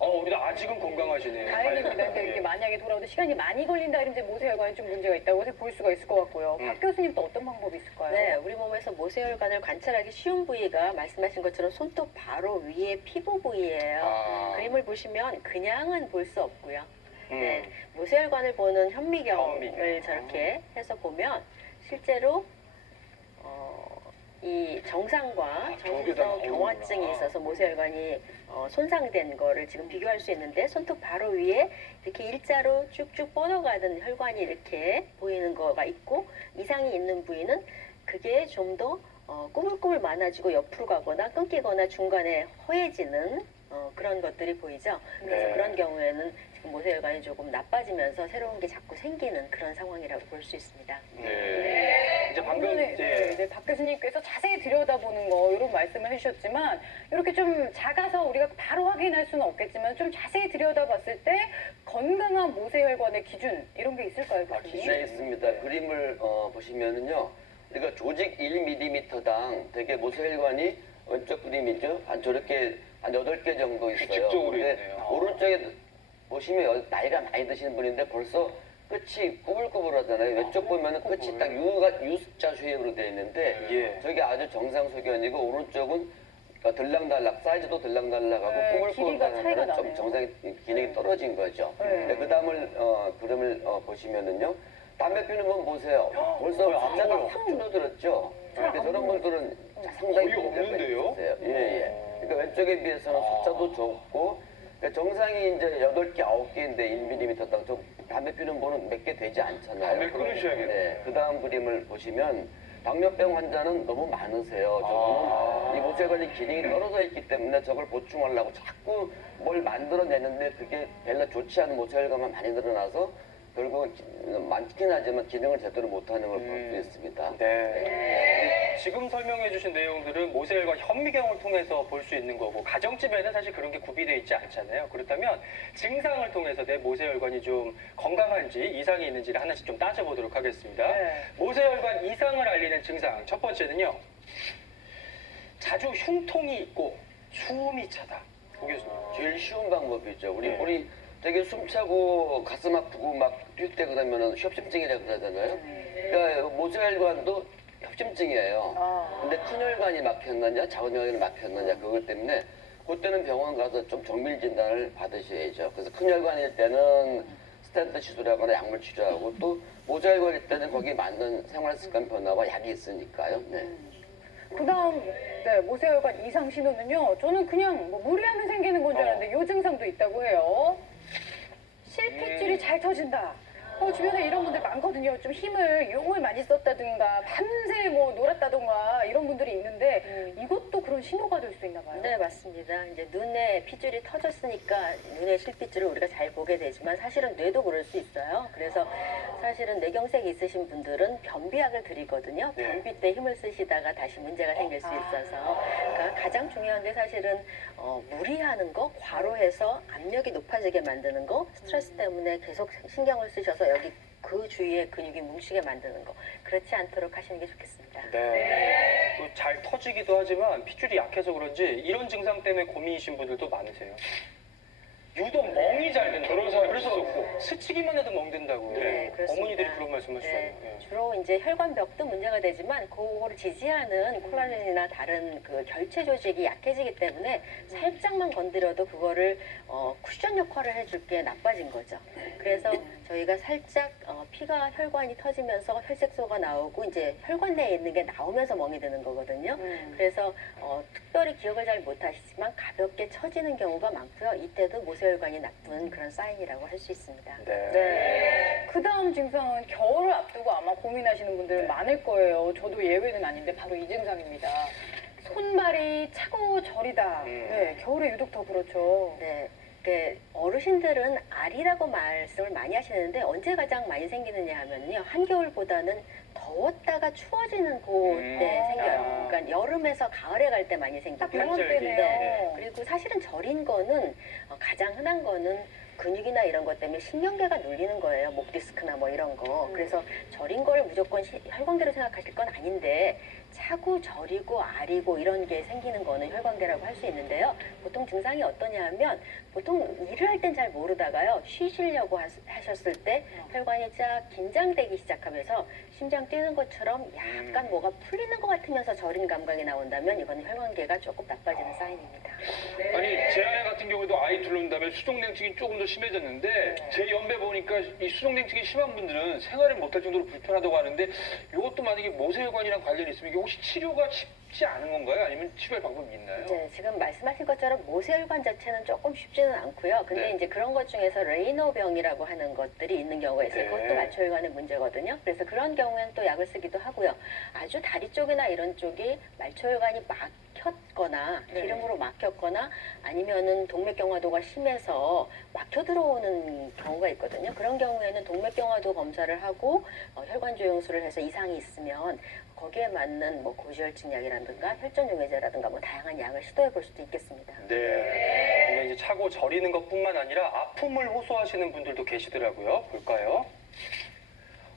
우리 아직은 건강하시네요. 다행입니다. 근데 이게 만약에 돌아오는데 시간이 많이 걸린다 이러면 이제 모세혈관에 좀 문제가 있다고 해서 볼 수가 있을 것 같고요. 박 교수님 또 어떤 방법이 있을까요? 네, 우리 몸에서 모세혈관을 관찰하기 쉬운 부위가 말씀하신 것처럼 손톱 바로 위에 피부 부위예요. 그림을 보시면 그냥은 볼 수 없고요. 네, 모세혈관을 보는 현미경을 저렇게 해서 보면 실제로 이 정상과 정신성 경화증이 있어서 모세혈관이 손상된 거를 지금 비교할 수 있는데 손톱 바로 위에 이렇게 일자로 쭉쭉 뻗어가는 혈관이 이렇게 보이는 거가 있고 이상이 있는 부위는 그게 좀 더 꾸물꾸물 많아지고 옆으로 가거나 끊기거나 중간에 허해지는 그런 것들이 보이죠. 그래서 네. 그런 경우에는 지금 모세혈관이 조금 나빠지면서 새로운 게 자꾸 생기는 그런 상황이라고 볼 수 있습니다. 네. 이제 방금 이제 박 교수님께서 자세히 들여다보는 거 이런 말씀을 해주셨지만 이렇게 좀 작아서 우리가 바로 확인할 수는 없겠지만 좀 자세히 들여다봤을 때 건강한 모세혈관의 기준 이런 게 있을까요, 교수님? 네, 있습니다. 그림을 보시면은요, 우리가 조직 1mm당 되게 모세혈관이 왼쪽 그림이죠. 저렇게 한 8개 정도 있어요. 규칙적으로 근데 있네요. 오른쪽에 보시면 나이가 많이 드시는 분인데 벌써 끝이 꾸불꾸불하잖아요. 왼쪽 보면은 끝이 딱 U자 쉐입으로 되어 있는데 예. 저게 아주 정상 소견이고 오른쪽은 들락날락 사이즈도 들락날락하고 네, 길이가 꾸불꾸불한 차이가 거는 좀 나네요. 정상 기능이 떨어진 거죠. 네. 그 다음을 그림을 보시면은요. 담배 피는 분 보세요. 벌써 숫자가 확 줄어들었죠. 그러니까 저런 분들은 상당히 거의 없는데요? 있어요. 예, 예. 그러니까 왼쪽에 비해서는 숫자도 적고 그러니까 정상이 이제 8개, 9개인데 1mm당 저 담배 피는 분은 몇 개 되지 않잖아요. 담배 끊으셔야겠네. 네, 그 다음 그림을 보시면 당뇨병 환자는 너무 많으세요. 저분은 이 모세혈관의 기능이 떨어져 있기 때문에 저걸 보충하려고 자꾸 뭘 만들어내는데 그게 별로 좋지 않은 모세혈관만 많이 늘어나서 결국은 많긴 하지만 기능을 제대로 못하는 걸 볼 수 있습니다. 네. 지금 설명해 주신 내용들은 모세혈관 현미경을 통해서 볼 수 있는 거고 가정집에는 사실 그런 게 구비되어 있지 않잖아요. 그렇다면 증상을 통해서 내 모세혈관이 좀 건강한지 이상이 있는지를 하나씩 좀 따져보도록 하겠습니다. 네. 모세혈관 이상을 알리는 증상 첫 번째는요. 자주 흉통이 있고 숨이 차다. 오 교수님. 제일 쉬운 방법이죠. 네. 우리 되게 숨차고 가슴 아프고 막 뛸 때 그러면은 협심증이라고 그러잖아요. 그러니까 모세혈관도 협심증이에요. 근데 큰 혈관이 막혔느냐 작은 혈관이 막혔느냐 그것 때문에 그때는 병원 가서 좀 정밀 진단을 받으셔야죠. 그래서 큰 혈관일 때는 스탠트 시술하거나 약물 치료하고 또 모세혈관일 때는 거기에 맞는 생활 습관 변화와 약이 있으니까요. 네. 그다음 네, 모세혈관 이상 신호는요. 저는 그냥 뭐 무리하면 생기는 건 줄 알았는데 요 증상도 있다고 해요. 실핏줄이 잘 터진다. 주변에 이런 분들 많거든요. 좀 용을 많이 썼다든가 밤새 뭐 놀았다든가 이런 분들이 있는데 이것도 그런 신호가 될 수 있나 봐요. 네, 맞습니다. 이제 눈에 핏줄이 터졌으니까 눈의 실핏줄을 우리가 잘 보게 되지만 사실은 뇌도 그럴 수 있어요. 그래서 사실은 뇌경색이 있으신 분들은 변비약을 드리거든요. 네. 변비 때 힘을 쓰시다가 다시 문제가 생길 수 있어서 그러니까 가장 중요한 게 사실은 무리하는 거, 과로해서 압력이 높아지게 만드는 거, 스트레스 때문에 계속 신경을 쓰셔서 여기 그 주위에 근육이 뭉치게 만드는 거 그렇지 않도록 하시는 게 좋겠습니다. 네. 또잘 터지기도 하지만 핏줄이 약해서 그런지 이런 증상 때문에 고민이신 분들도 많으세요. 유독 멍이 잘 든다. 그런 사람이 그래서 있었고. 스치기만 해도 멍 든다고요. 네, 그렇습니다. 어머니들이 그런 말씀하시잖아요. 네, 주로 이제 혈관벽도 문제가 되지만 그거를 지지하는 콜라겐이나 다른 그 결체 조직이 약해지기 때문에 살짝만 건드려도 그거를 쿠션 역할을 해줄 게 나빠진 거죠. 그래서 저희가 살짝 피가 혈관이 터지면서 혈색소가 나오고 이제 혈관 내에 있는 게 나오면서 멍이 드는 거거든요. 그래서 특별히 기억을 잘 못하시지만 가볍게 처지는 경우가 많고요. 이때도 모세혈관이 나쁜 그런 사인이라고 할 수 있습니다. 네. 그 다음 증상은 겨울을 앞두고 아마 고민하시는 분들 많을 거예요. 저도 예외는 아닌데 바로 이 증상입니다. 손발이 차고 저리다. 네, 겨울에 유독 더 그렇죠. 네. 어르신들은 알이라고 말씀을 많이 하시는데 언제 가장 많이 생기느냐 하면요. 한겨울보다는 더웠다가 추워지는 그때 생겨요. 그러니까 여름에서 가을에 갈 때 많이 딱 생기고요. 병원 때네요. 네. 그리고 사실은 저린 거는 가장 흔한 거는 근육이나 이런 것 때문에 신경계가 눌리는 거예요. 목 디스크나 뭐 이런 거. 그래서 저린 거를 무조건 혈관계로 생각하실 건 아닌데 차고 저리고 아리고 이런 게 생기는 거는 혈관계라고 할 수 있는데요. 보통 증상이 어떠냐 하면 보통 일을 할 땐 잘 모르다가요. 쉬시려고 하셨을 때 혈관이 쫙 긴장되기 시작하면서 심장 뛰는 것처럼 약간 뭐가 풀리는 것 같으면서 저린 감각이 나온다면 이건 혈관계가 조금 나빠지는 사인입니다. 아니 제 아이 같은 경우도 아이 둘러온 다음에 수족냉증이 조금 더 심해졌는데 제 연배 보니까 이 수족냉증이 심한 분들은 생활을 못할 정도로 불편하다고 하는데 이것도 만약에 모세혈관이랑 관련이 있으면 이게 혹시 치료가 쉽지 않은 건가요? 아니면 치료할 방법이 있나요? 네, 지금 말씀하신 것처럼 모세혈관 자체는 조금 쉽지는 않고요. 근데 네. 이제 그런 것 중에서 레이너병이라고 하는 것들이 있는 경우가 있어요. 네. 그것도 말초혈관의 문제거든요. 그래서 그런 경우에는 또 약을 쓰기도 하고요. 아주 다리 쪽이나 이런 쪽이 말초혈관이 막혔거나 기름으로 막혔거나 아니면은 동맥경화도가 심해서 막혀 들어오는 경우가 있거든요. 그런 경우에는 동맥경화도 검사를 하고 혈관 조영술을 해서 이상이 있으면 거기에 맞는 뭐 고지혈증 약이라든가 혈전용해제라든가 뭐 다양한 약을 시도해 볼 수도 있겠습니다. 네. 근데 이제 차고 저리는 것뿐만 아니라 아픔을 호소하시는 분들도 계시더라고요. 볼까요?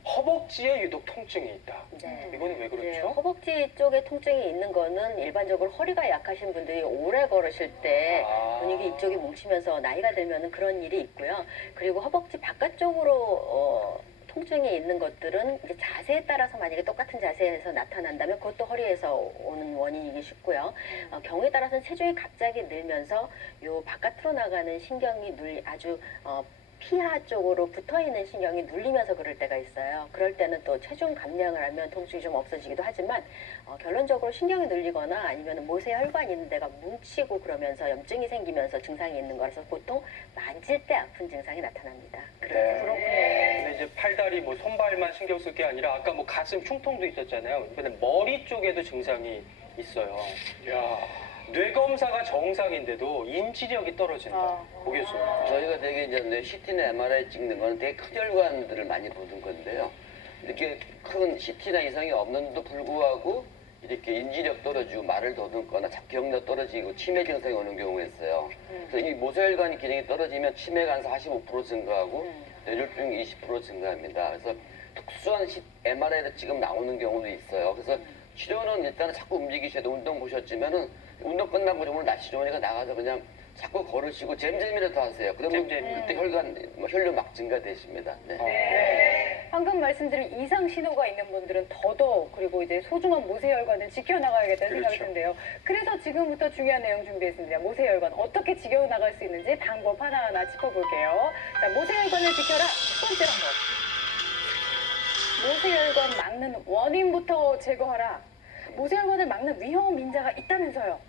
허벅지에 유독 통증이 있다. 네. 이거는 왜 이제 그렇죠? 허벅지 쪽에 통증이 있는 거는 일반적으로 허리가 약하신 분들이 오래 걸으실 때 근육이 이쪽이 뭉치면서 나이가 들면은 그런 일이 있고요. 그리고 허벅지 바깥쪽으로 통증이 있는 것들은 이제 자세에 따라서 만약에 똑같은 자세에서 나타난다면 그것도 허리에서 오는 원인이기 쉽고요. 경우에 따라서는 체중이 갑자기 늘면서 요 바깥으로 나가는 신경이 아주 피하 쪽으로 붙어 있는 신경이 눌리면서 그럴 때가 있어요. 그럴 때는 또 체중 감량을 하면 통증이 좀 없어지기도 하지만 결론적으로 신경이 눌리거나 아니면 모세혈관 있는 데가 뭉치고 그러면서 염증이 생기면서 증상이 있는 거라서 보통 만질 때 아픈 증상이 나타납니다. 네. 근데 이제 팔다리 뭐 손발만 신경 쓸 게 아니라 아까 뭐 가슴 충통도 있었잖아요. 이번에 머리 쪽에도 증상이 있어요. 야. 뇌 검사가 정상인데도 인지력이 떨어진다. 오 교수님. 저희가 되게 이제 뇌 CT나 MRI 찍는 거는 되게 큰 혈관들을 많이 보는 건데요. 이렇게 큰 CT나 이상이 없는데도 불구하고 이렇게 인지력 떨어지고 말을 더듬거나 기억력 떨어지고 치매 증상이 오는 경우가 있어요. 그래서 이 모세혈관 기능이 떨어지면 치매가 한 45% 증가하고 뇌졸중이 20% 증가합니다. 그래서 특수한 MRI를 지금 나오는 경우도 있어요. 그래서 치료는 일단은 자꾸 움직이셔야 돼. 운동 보셨지만은 운동 끝나고 오늘 날씨 좋으니까 나가서 그냥 자꾸 걸으시고 잼잼이라도 하세요. 그러면 잼잼. 그때 혈류 막 증가되십니다. 네. 방금 말씀드린 이상 신호가 있는 분들은 더더욱 그리고 이제 소중한 모세혈관을 지켜나가야겠다는 생각이 그렇죠. 드는데요. 그래서 지금부터 중요한 내용 준비했습니다. 모세혈관 어떻게 지켜나갈 수 있는지 방법 하나하나 짚어볼게요. 자, 모세혈관을 지켜라. 첫 번째 방법. 모세혈관 막는 원인부터 제거하라. 모세혈관을 막는 위험 인자가 있다면서요.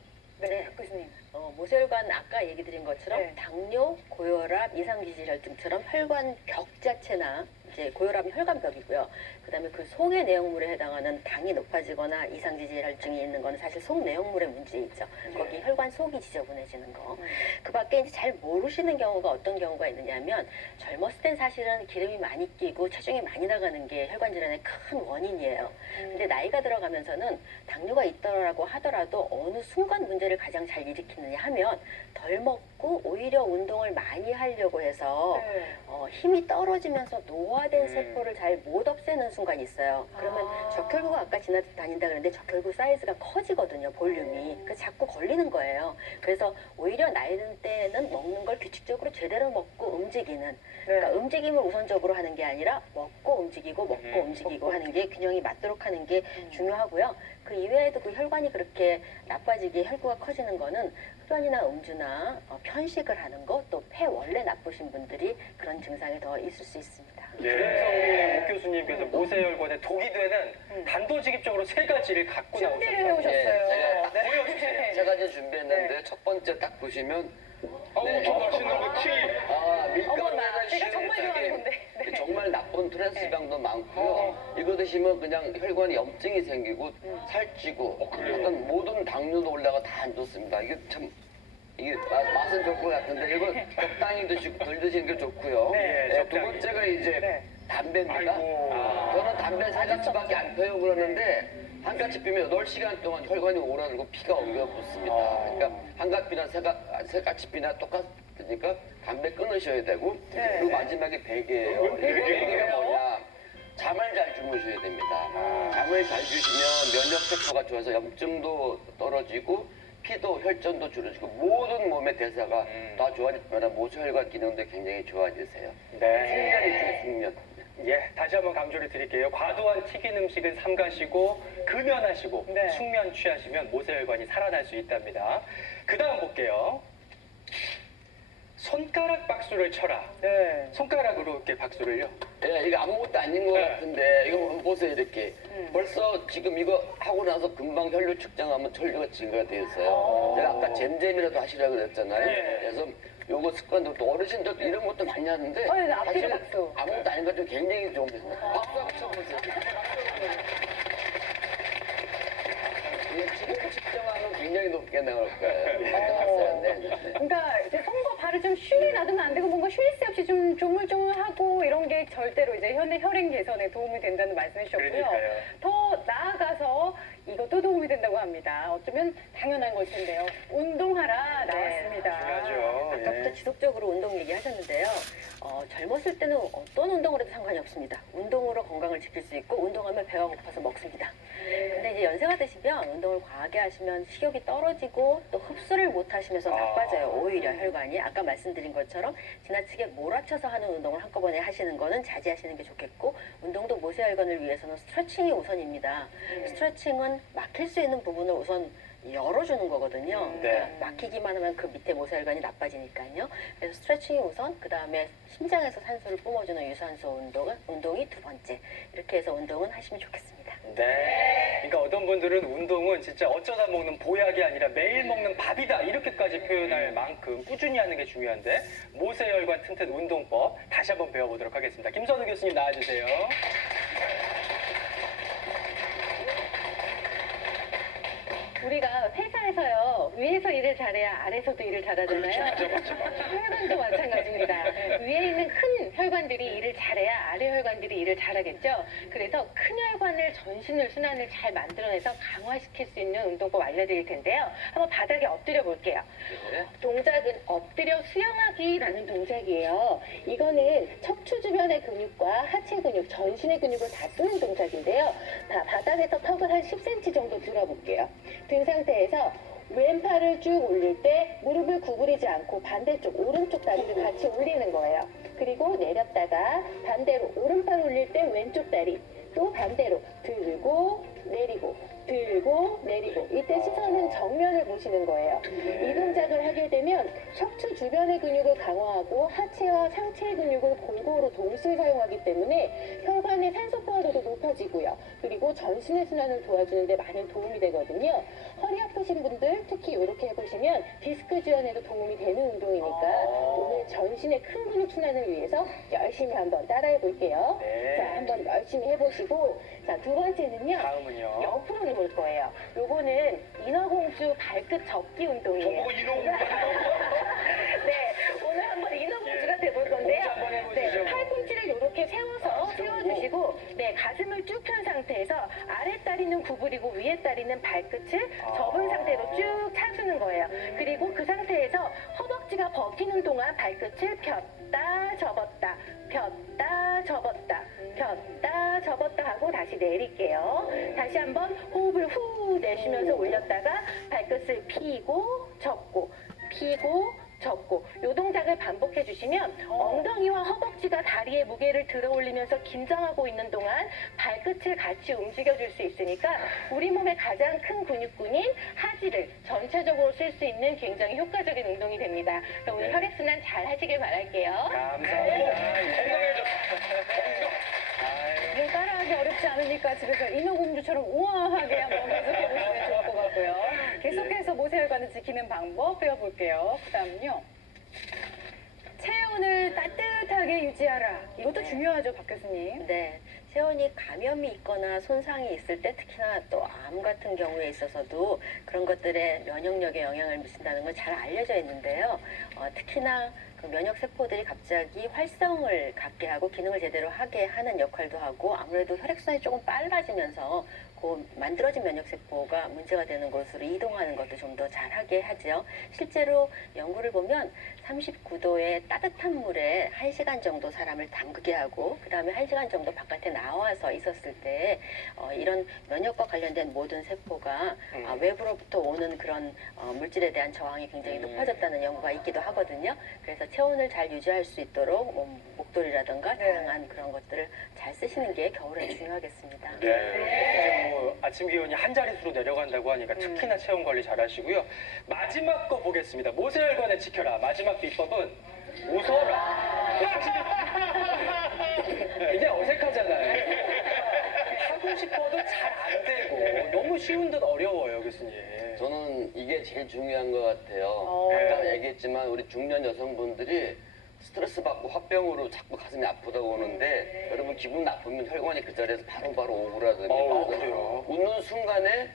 네, 박 교수님. 모세혈관 아까 얘기 드린 것처럼 네. 당뇨, 고혈압, 이상지질혈증처럼 혈관 벽 자체나 이제 고혈압은 혈관벽이고요. 그다음에 그 속의 내용물에 해당하는 당이 높아지거나 이상지질혈증이 있는 건 사실 속 내용물의 문제있죠. 거기 혈관 속이 지저분해지는 거. 그 밖에 이제 잘 모르시는 경우가 어떤 경우가 있느냐면 젊었을 땐 사실은 기름이 많이 끼고 체중이 많이 나가는 게 혈관 질환의 큰 원인이에요. 근데 나이가 들어가면서는 당뇨가 있더라고 하더라도 어느 순간 문제를 가장 잘 일으키느냐 하면 덜 먹고 오히려 운동을 많이 하려고 해서 네. 힘이 떨어지면서 노화된 세포를 잘 못 없애는 순간이 있어요. 그러면 아. 적혈구가 아까 지나다닌다 그랬는데 적혈구 사이즈가 커지거든요. 볼륨이. 그 자꾸 걸리는 거예요. 그래서 오히려 나이 든 때는 먹는 걸 규칙적으로 제대로 먹고 움직이는 그러니까 움직임을 우선적으로 하는 게 아니라 먹고 움직이고 먹고 움직이고 하는 게 균형이 맞도록 하는 게 중요하고요. 그 이외에도 그 혈관이 그렇게 나빠지게 혈구가 커지는 거는 흡연이나 음주나 편식을 하는 거 또 폐 원래 나쁘신 분들이 그런 증상이 더 있을 수 있습니다. 김성민 오 교수님께서 모세혈관에 독이 되는 단도직입적으로 세 가지를 갖고 준비를 나오셨다고. 해오셨어요. 예, 제가 네. 보여주세요. 세 가지 준비했는데 첫 번째 딱 보시면 아우 저 맛있는 거 튀김. 어머나, 밀가루에다 제가 정말 좋아하는 건데. 네. 정말 나쁜 트랜스지방도 많고요. 이거 드시면 그냥 혈관에 염증이 생기고 살찌고 그래요? 어떤 모든 당류도 올라가 다 안 좋습니다. 이게 참 이게 맛은 좋을 것 같은데 이거 적당히 드시고 덜 드시는 게 좋고요. 네, 두 적당히. 번째가 이제 네. 담배입니다. 아이고. 저는 담배 세 가지밖에 안 펴요 그러는데 한 가지 피면 8시간 동안 혈관이 오라들고 피가 엉겨 붙습니다. 그러니까 한 가지나 세 가지 피나 똑같으니까 담배 끊으셔야 되고 네. 그리고 마지막에 베개예요. 베개가 뭐냐? 잠을 잘 주무셔야 됩니다. 잠을 잘 주시면 면역 세포가 좋아서 염증도 떨어지고 피도 혈전도 줄어지고 모든 몸의 대사가 다 좋아질 뿐만 모세혈관 기능도 굉장히 좋아지세요. 네. 숙면이 중요해요, 숙면. 예, 다시 한번 강조를 드릴게요. 과도한 튀긴 음식은 삼가시고 금연하시고 네. 숙면 취하시면 모세혈관이 살아날 수 있답니다. 그 다음 볼게요. 손가락 박수를 쳐라. 네. 손가락으로 이렇게 박수를요. 예, 이거 아무것도 아닌 것 네. 같은데 이거 한번 보세요 이렇게. 벌써 지금 이거 하고 나서 금방 혈류 측정하면 혈류가 증가돼 있어요. 제가 아까 잼잼이라도 하시라고 그랬잖아요. 예. 그래서 요거 습관도 또 어르신들도 이런 것도 많이 하는데 네, 앞뒤로 사실 박수. 아무것도 아닌 것도 굉장히 좋은 거예요. 박수 한번 쳐보세요. 이게 지금 측정하면 굉장히 높게 나올 거예요. 맞았어요. 네, 네, 네. 그러니까 이제 손과 발을 좀 쉬게 놔두면 안 되고 뭔가 쉴 새 없이 좀 조물조물하고 이런 게 절대로 이제 현대 혈행 개선에 도움이 된다는 말씀해 주셨고요. 그러니까요. 더 나아가서 이것도 도움이 된다고 합니다. 어쩌면 당연한 걸 텐데요. 운동하라 나왔습니다. 중요하죠. 아까부터 예. 지속적으로 운동 얘기하셨는데요. 젊었을 때는 어떤 운동을 해도 상관이 없습니다. 운동으로 건강을 지킬 수 있고 운동하면 배가 고파서 먹습니다. 근데 이제 연세가 드시면 운동을 과하게 하시면 식욕이 떨어지고 또 흡수를 못 하시면서 나빠져요. 오히려 혈관이 아까 말씀드린 것처럼 지나치게 몰아쳐서 하는 운동을 한꺼번에 하시는 거는 자제하시는 게 좋겠고 운동도 모세혈관을 위해서는 스트레칭이 우선입니다. 스트레칭은 막힐 수 있는 부분을 우선 열어주는 거거든요. 네. 그러니까 막히기만 하면 그 밑에 모세혈관이 나빠지니까요. 그래서 스트레칭이 우선, 그 다음에 심장에서 산소를 뿜어주는 유산소 운동이 두 번째. 이렇게 해서 운동은 하시면 좋겠습니다. 네. 그러니까 어떤 분들은 운동은 진짜 어쩌다 먹는 보약이 아니라 매일 먹는 밥이다 이렇게까지 표현할 만큼 꾸준히 하는 게 중요한데 모세혈관 튼튼 운동법 다시 한번 배워보도록 하겠습니다. 김선우 교수님 나와주세요. 우리가 회사에서요, 위에서 일을 잘해야 아래에서도 일을 잘하잖아요. 혈관도 마찬가지입니다. 위에 있는 큰 혈관들이 일을 잘해야 아래 혈관들이 일을 잘하겠죠. 그래서 큰 혈관을 전신을 순환을 잘 만들어내서 강화시킬 수 있는 운동법 알려드릴 텐데요. 한번 바닥에 엎드려 볼게요. 네. 동작은 엎드려 수영하기라는 동작이에요. 이거는 척추 주변의 근육과 하체 근육, 전신의 근육을 다 쓰는 동작인데요. 바닥에서 턱을 한 10cm 정도 들어볼게요. 든 상태에서 왼팔을 쭉 올릴 때 무릎을 구부리지 않고 반대쪽 오른쪽 다리를 같이 올리는 거예요. 그리고 내렸다가 반대로 오른팔 올릴 때 왼쪽 다리, 또 반대로 들고 내리고 들고 내리고, 이때 시선은 정면을 보시는 거예요. 이 동작을 하게 되면 척추 주변의 근육을 강화하고 하체와 상체의 근육을 골고루 동시에 사용하기 때문에 혈관의 산소 포화도도 높아지고요. 그리고 전신의 순환을 도와주는 데 많은 도움이 되거든요. 허리 아프신 분들 특히 이렇게 해보시면 디스크 지원에도 도움이 되는 운동이니까 오늘 전신의 큰 근육 순환을 위해서 열심히 한번 따라해 볼게요. 네. 자, 한번 열심히 해보시고, 자, 두 번째는요. 다음은요. 옆으로 볼 거예요. 요거는 인어공주 발끝 접기 운동이에요. 저보고 인어공주 네, 오늘 한번 인어공주가 돼볼 건데요. 공주 한번 해보시죠. 네, 팔꿈치를 이렇게 세워서 세워주시고, 네, 가슴을 쭉 편 상태에서 아랫다리는 구부리고 위에 다리는 발끝을 접은 상태로 쭉 차주는 거예요. 그리고 그 상태에서 허벅지가 버티는 동안 발끝을 폈다 접었다 폈다 접었다 폈다 접었다 하고 다시 내릴게요. 다시 한번 호흡을 후 내쉬면서 올렸다가 발끝을 피고 접고 피고 접고, 요 동작을 반복해 주시면 엉덩이와 허벅지가 다리에 무게를 들어 올리면서 긴장하고 있는 동안 발끝을 같이 움직여 줄 수 있으니까 우리 몸의 가장 큰 근육군인 하지를 전체적으로 쓸 수 있는 굉장히 효과적인 운동이 됩니다. 그래서 오늘 네. 혈액순환 잘 하시길 바랄게요. 감사합니다. 뭐 따라하기 어렵지 않으니까 집에서 인어공주처럼 우아하게 한번 계속해보시면 좋을 것 같고요. 계속해서 모세혈관을 지키는 방법 배워볼게요. 그 다음은요. 체온을 따뜻하게 유지하라. 이것도 중요하죠, 박 교수님. 네. 체온이 감염이 있거나 손상이 있을 때, 특히나 또 암 같은 경우에 있어서도 그런 것들에 면역력에 영향을 미친다는 건 잘 알려져 있는데요. 특히나 그 면역 세포들이 갑자기 활성을 갖게 하고 기능을 제대로 하게 하는 역할도 하고, 아무래도 혈액순환이 조금 빨라지면서 그 만들어진 면역 세포가 문제가 되는 곳으로 이동하는 것도 좀 더 잘하게 하죠. 실제로 연구를 보면 39도의 따뜻한 물에 1시간 정도 사람을 담그게 하고, 그 다음에 1시간 정도 바깥에 나와서 있었을 때 이런 면역과 관련된 모든 세포가 외부로부터 오는 그런 물질에 대한 저항이 굉장히 높아졌다는 연구가 있기도 하거든요. 그래서 체온을 잘 유지할 수 있도록 목도리라든가 다양한 그런 것들을 잘 쓰시는 게 겨울에 중요하겠습니다. 네. 요즘 뭐 아침 기온이 한 자릿수로 내려간다고 하니까 특히나 체온 관리 잘 하시고요. 마지막 거 보겠습니다. 모세혈관을 지켜라. 마지막 비법은 웃어라. 굉장히 어색하잖아요. 하고 싶어도 잘 안 되고 너무 쉬운 듯 어려워요, 교수님. 저는 이게 제일 중요한 것 같아요. 아까 얘기했지만 우리 중년 여성분들이 스트레스 받고 화병으로 자꾸 가슴이 아프다고 오는데, 여러분 기분 나쁘면 혈관이 그 자리에서 바로바로 오그라들어요. 그래요? 웃는 순간에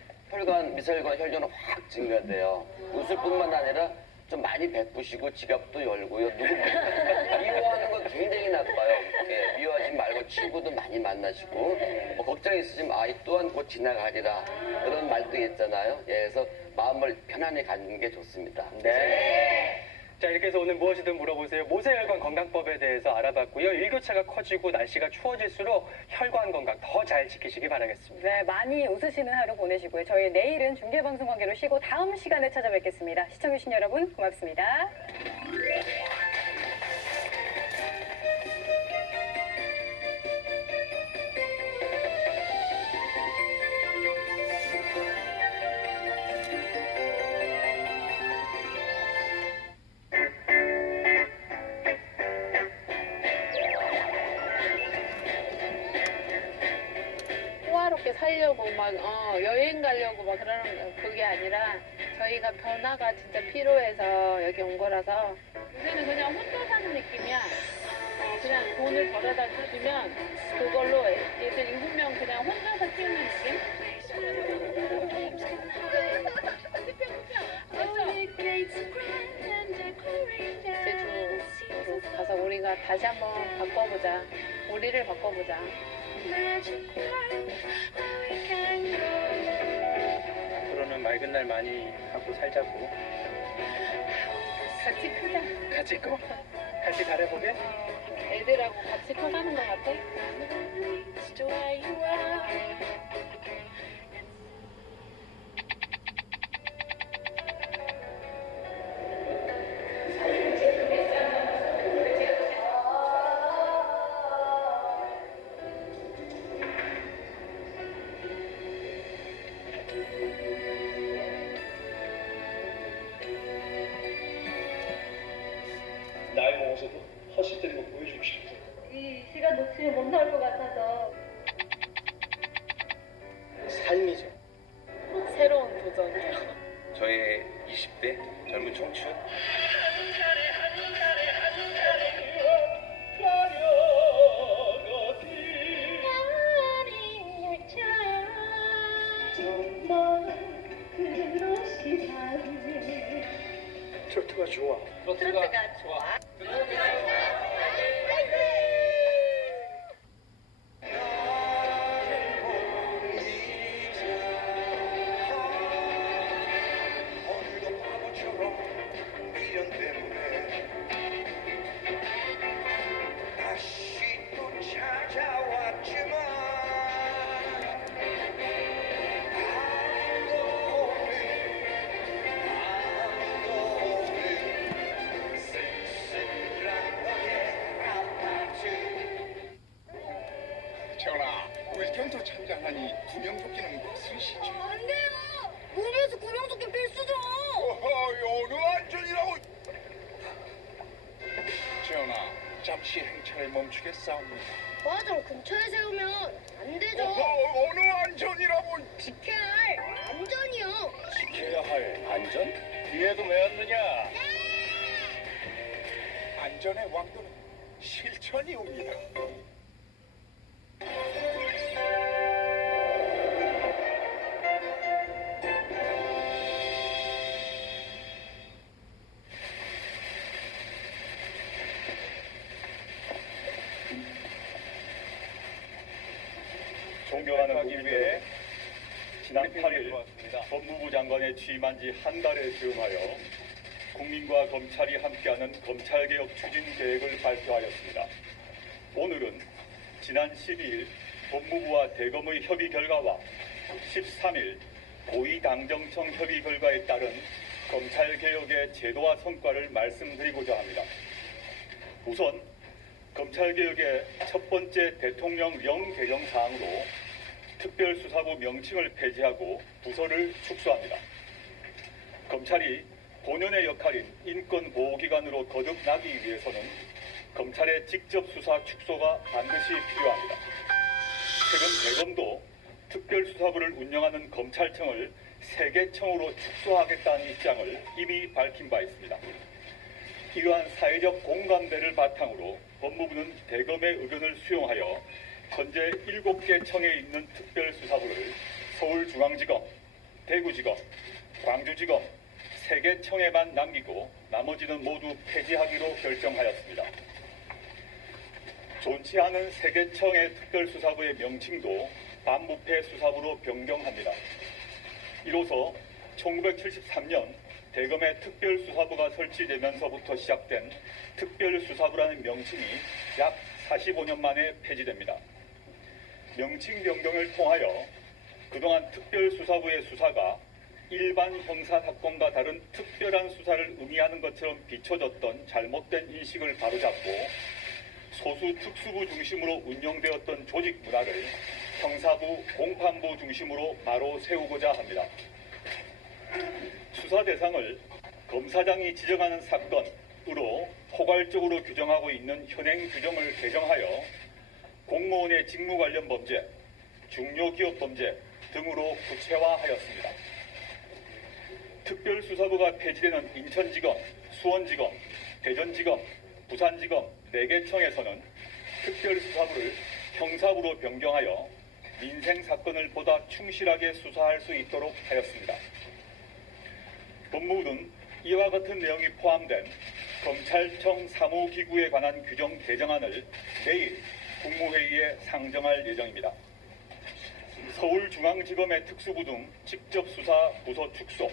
미세혈관 혈전은 확 증가돼요. 웃을 뿐만 아니라 좀 많이 베푸시고 지갑도 열고요. 누구 미워하는 건 굉장히 나빠요. 예, 미워하지 말고 친구도 많이 만나시고, 걱정 있으시면 이 또한 곧 지나가리라, 그런 말도 있잖아요. 예, 그래서 마음을 편안히 갖는 게 좋습니다. 네. 자, 이렇게 해서 오늘 무엇이든 물어보세요. 모세혈관 건강법에 대해서 알아봤고요. 일교차가 커지고 날씨가 추워질수록 혈관 건강 더 잘 지키시기 바라겠습니다. 네, 많이 웃으시는 하루 보내시고요. 저희 내일은 중계방송 관계로 쉬고 다음 시간에 찾아뵙겠습니다. 시청해주신 여러분 고맙습니다. 하려고 막 여행 가려고 막 그러는 거 그게 아니라 저희가 변화가 진짜 필요해서 여기 온 거라서 요새는 그냥 혼자 사는 느낌이야. 그냥 돈을 벌어다 주면 그걸로 애들 7명 그냥 혼자서 키우는 느낌? 제주로 가서 우리가 다시 한번 바꿔보자. 우리를 바꿔보자. 앞으로는 맑은 날 많이 하고 살자고. 같이 크자. 같이 커. 같이 잘해보게. 애들하고 같이 커가는 것 같아. 나이 먹어서도 허시들이 거 보여주고 싶어. 이 시간 놓치면 못 나올 것 같아서. 삶이죠. 새로운 도전이요. 저의 20대 젊은 청춘. 트로트가 좋아. 트로트가 좋아. 오늘도 바보처럼 미련 때문에 다시 또 찾아왔지만 아무도 없는 쓸쓸한 너의 아파트. 재원아, 왜 경토 참장하니 구명조끼는 무슨 시지? 안 돼요! 우리에서 구명조끼 필수죠! 어허, 어느 안전이라고? 재원아, 잠시 행차를 멈추겠사옵니다. 과정 근처에 세우면 안 되죠! 어허, 어느 안전이라고? 지켜야 할 안전이요! 지켜야 할 안전? 뒤에도 왜 왔느냐? 안전의 왕도는 실천이옵니다. 존경하는 국민들, 지난 8일 법무부 장관에 취임한 지 한 달에 즈음하여 국민과 검찰이 함께하는 검찰개혁 추진 계획을 발표하였습니다. 오늘은 지난 12일 법무부와 대검의 협의 결과와 13일 고위당정청 협의 결과에 따른 검찰개혁의 제도와 성과를 말씀드리고자 합니다. 우선 검찰개혁의 첫 번째 대통령령 개정 사항으로 특별수사부 명칭을 폐지하고 부서를 축소합니다. 검찰이 본연의 역할인 인권보호기관으로 거듭나기 위해서는 검찰의 직접 수사 축소가 반드시 필요합니다. 최근 대검도 특별수사부를 운영하는 검찰청을 3개청으로 축소하겠다는 입장을 이미 밝힌 바 있습니다. 이러한 사회적 공감대를 바탕으로 법무부는 대검의 의견을 수용하여 현재 7개 청에 있는 특별수사부를 서울중앙지검, 대구지검, 광주지검 3개 청에만 남기고 나머지는 모두 폐지하기로 결정하였습니다. 존치 않은 3개 청의 특별수사부의 명칭도 반부패 수사부로 변경합니다. 이로써 1973년 대검의 특별수사부가 설치되면서부터 시작된 특별수사부라는 명칭이 약 45년 만에 폐지됩니다. 명칭 변경을 통하여 그동안 특별수사부의 수사가 일반 형사사건과 다른 특별한 수사를 의미하는 것처럼 비춰졌던 잘못된 인식을 바로잡고 소수 특수부 중심으로 운영되었던 조직 문화를 형사부, 공판부 중심으로 바로 세우고자 합니다. 수사 대상을 검사장이 지정하는 사건으로 포괄적으로 규정하고 있는 현행 규정을 개정하여 공무원의 직무 관련 범죄, 중요기업 범죄, 등으로 구체화하였습니다. 특별수사부가 폐지되는 인천지검, 수원지검, 대전지검, 부산지검 4개청에서는 특별수사부를 형사부로 변경하여 민생사건을 보다 충실하게 수사할 수 있도록 하였습니다. 법무부는 이와 같은 내용이 포함된 검찰청 사무기구에 관한 규정 개정안을 내일 국무회의에 상정할 예정입니다. 서울중앙지검의 특수부 등 직접수사 부서 축소,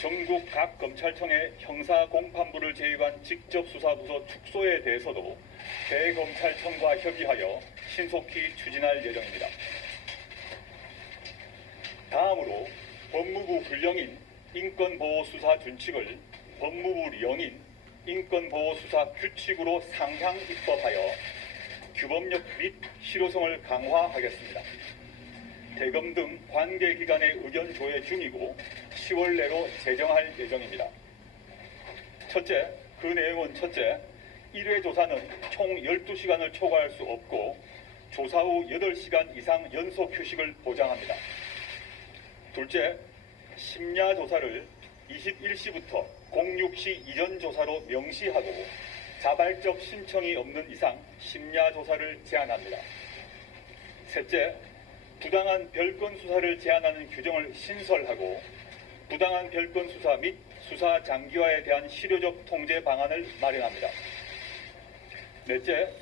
전국 각 검찰청의 형사공판부를 제외한 직접수사부서 축소에 대해서도 대검찰청과 협의하여 신속히 추진할 예정입니다. 다음으로 법무부 훈령인 인권보호수사 준칙을 법무부 령인 인권보호수사 규칙으로 상향 입법하여 규범력 및 실효성을 강화하겠습니다. 대검 등 관계기관의 의견 조회 중이고 10월 내로 제정할 예정입니다. 그 내용은 첫째, 1회 조사는 총 12시간을 초과할 수 없고 조사 후 8시간 이상 연속 휴식을 보장합니다. 둘째, 심야 조사를 21시부터 06시 이전 조사로 명시하고 자발적 신청이 없는 이상 심야 조사를 제한합니다. 셋째, 부당한 별건 수사를 제한하는 규정을 신설하고 부당한 별건 수사 및 수사 장기화에 대한 실효적 통제 방안을 마련합니다. 넷째,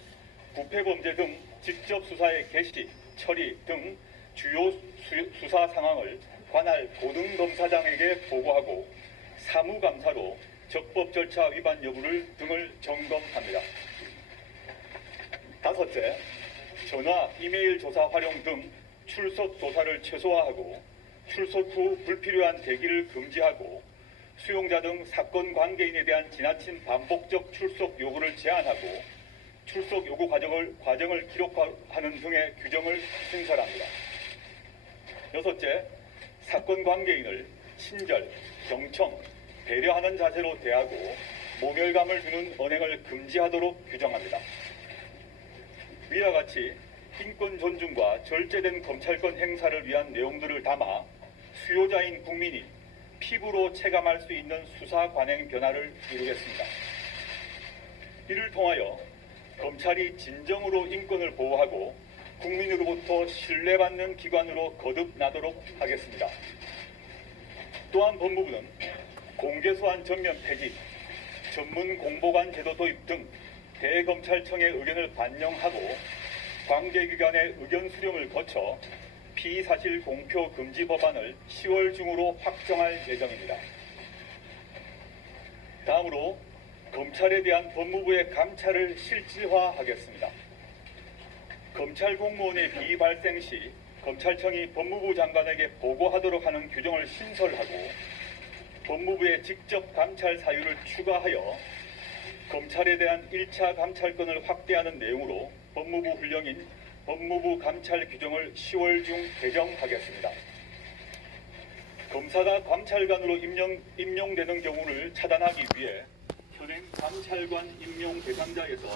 부패범죄 등 직접 수사의 개시, 처리 등 주요 수사 상황을 관할 고등검사장에게 보고하고 사무감사로 적법 절차 위반 여부를 등을 점검합니다. 다섯째, 전화, 이메일 조사 활용 등 출석 조사를 최소화하고 출석 후 불필요한 대기를 금지하고 수용자 등 사건 관계인에 대한 지나친 반복적 출석 요구를 제한하고 출석 요구 과정을 기록하는 등의 규정을 신설합니다. 여섯째, 사건 관계인을 친절, 경청, 배려하는 자세로 대하고 모멸감을 주는 언행을 금지하도록 규정합니다. 위와 같이 인권 존중과 절제된 검찰권 행사를 위한 내용들을 담아 수요자인 국민이 피부로 체감할 수 있는 수사 관행 변화를 이루겠습니다. 이를 통하여 검찰이 진정으로 인권을 보호하고 국민으로부터 신뢰받는 기관으로 거듭나도록 하겠습니다. 또한 법무부는 공개수한 전면 폐지, 전문 공보관 제도 도입 등 대검찰청의 의견을 반영하고 관계기관의 의견 수렴을 거쳐 피의사실 공표 금지 법안을 10월 중으로 확정할 예정입니다. 다음으로 검찰에 대한 법무부의 감찰을 실질화하겠습니다. 검찰 공무원의 비위 발생 시 검찰청이 법무부 장관에게 보고하도록 하는 규정을 신설하고 법무부의 직접 감찰 사유를 추가하여 검찰에 대한 1차 감찰권을 확대하는 내용으로 법무부 훈령인 법무부 감찰 규정을 10월 중 개정하겠습니다. 검사가 감찰관으로 임용되는 경우를 차단하기 위해 현행 감찰관 임용 대상자에서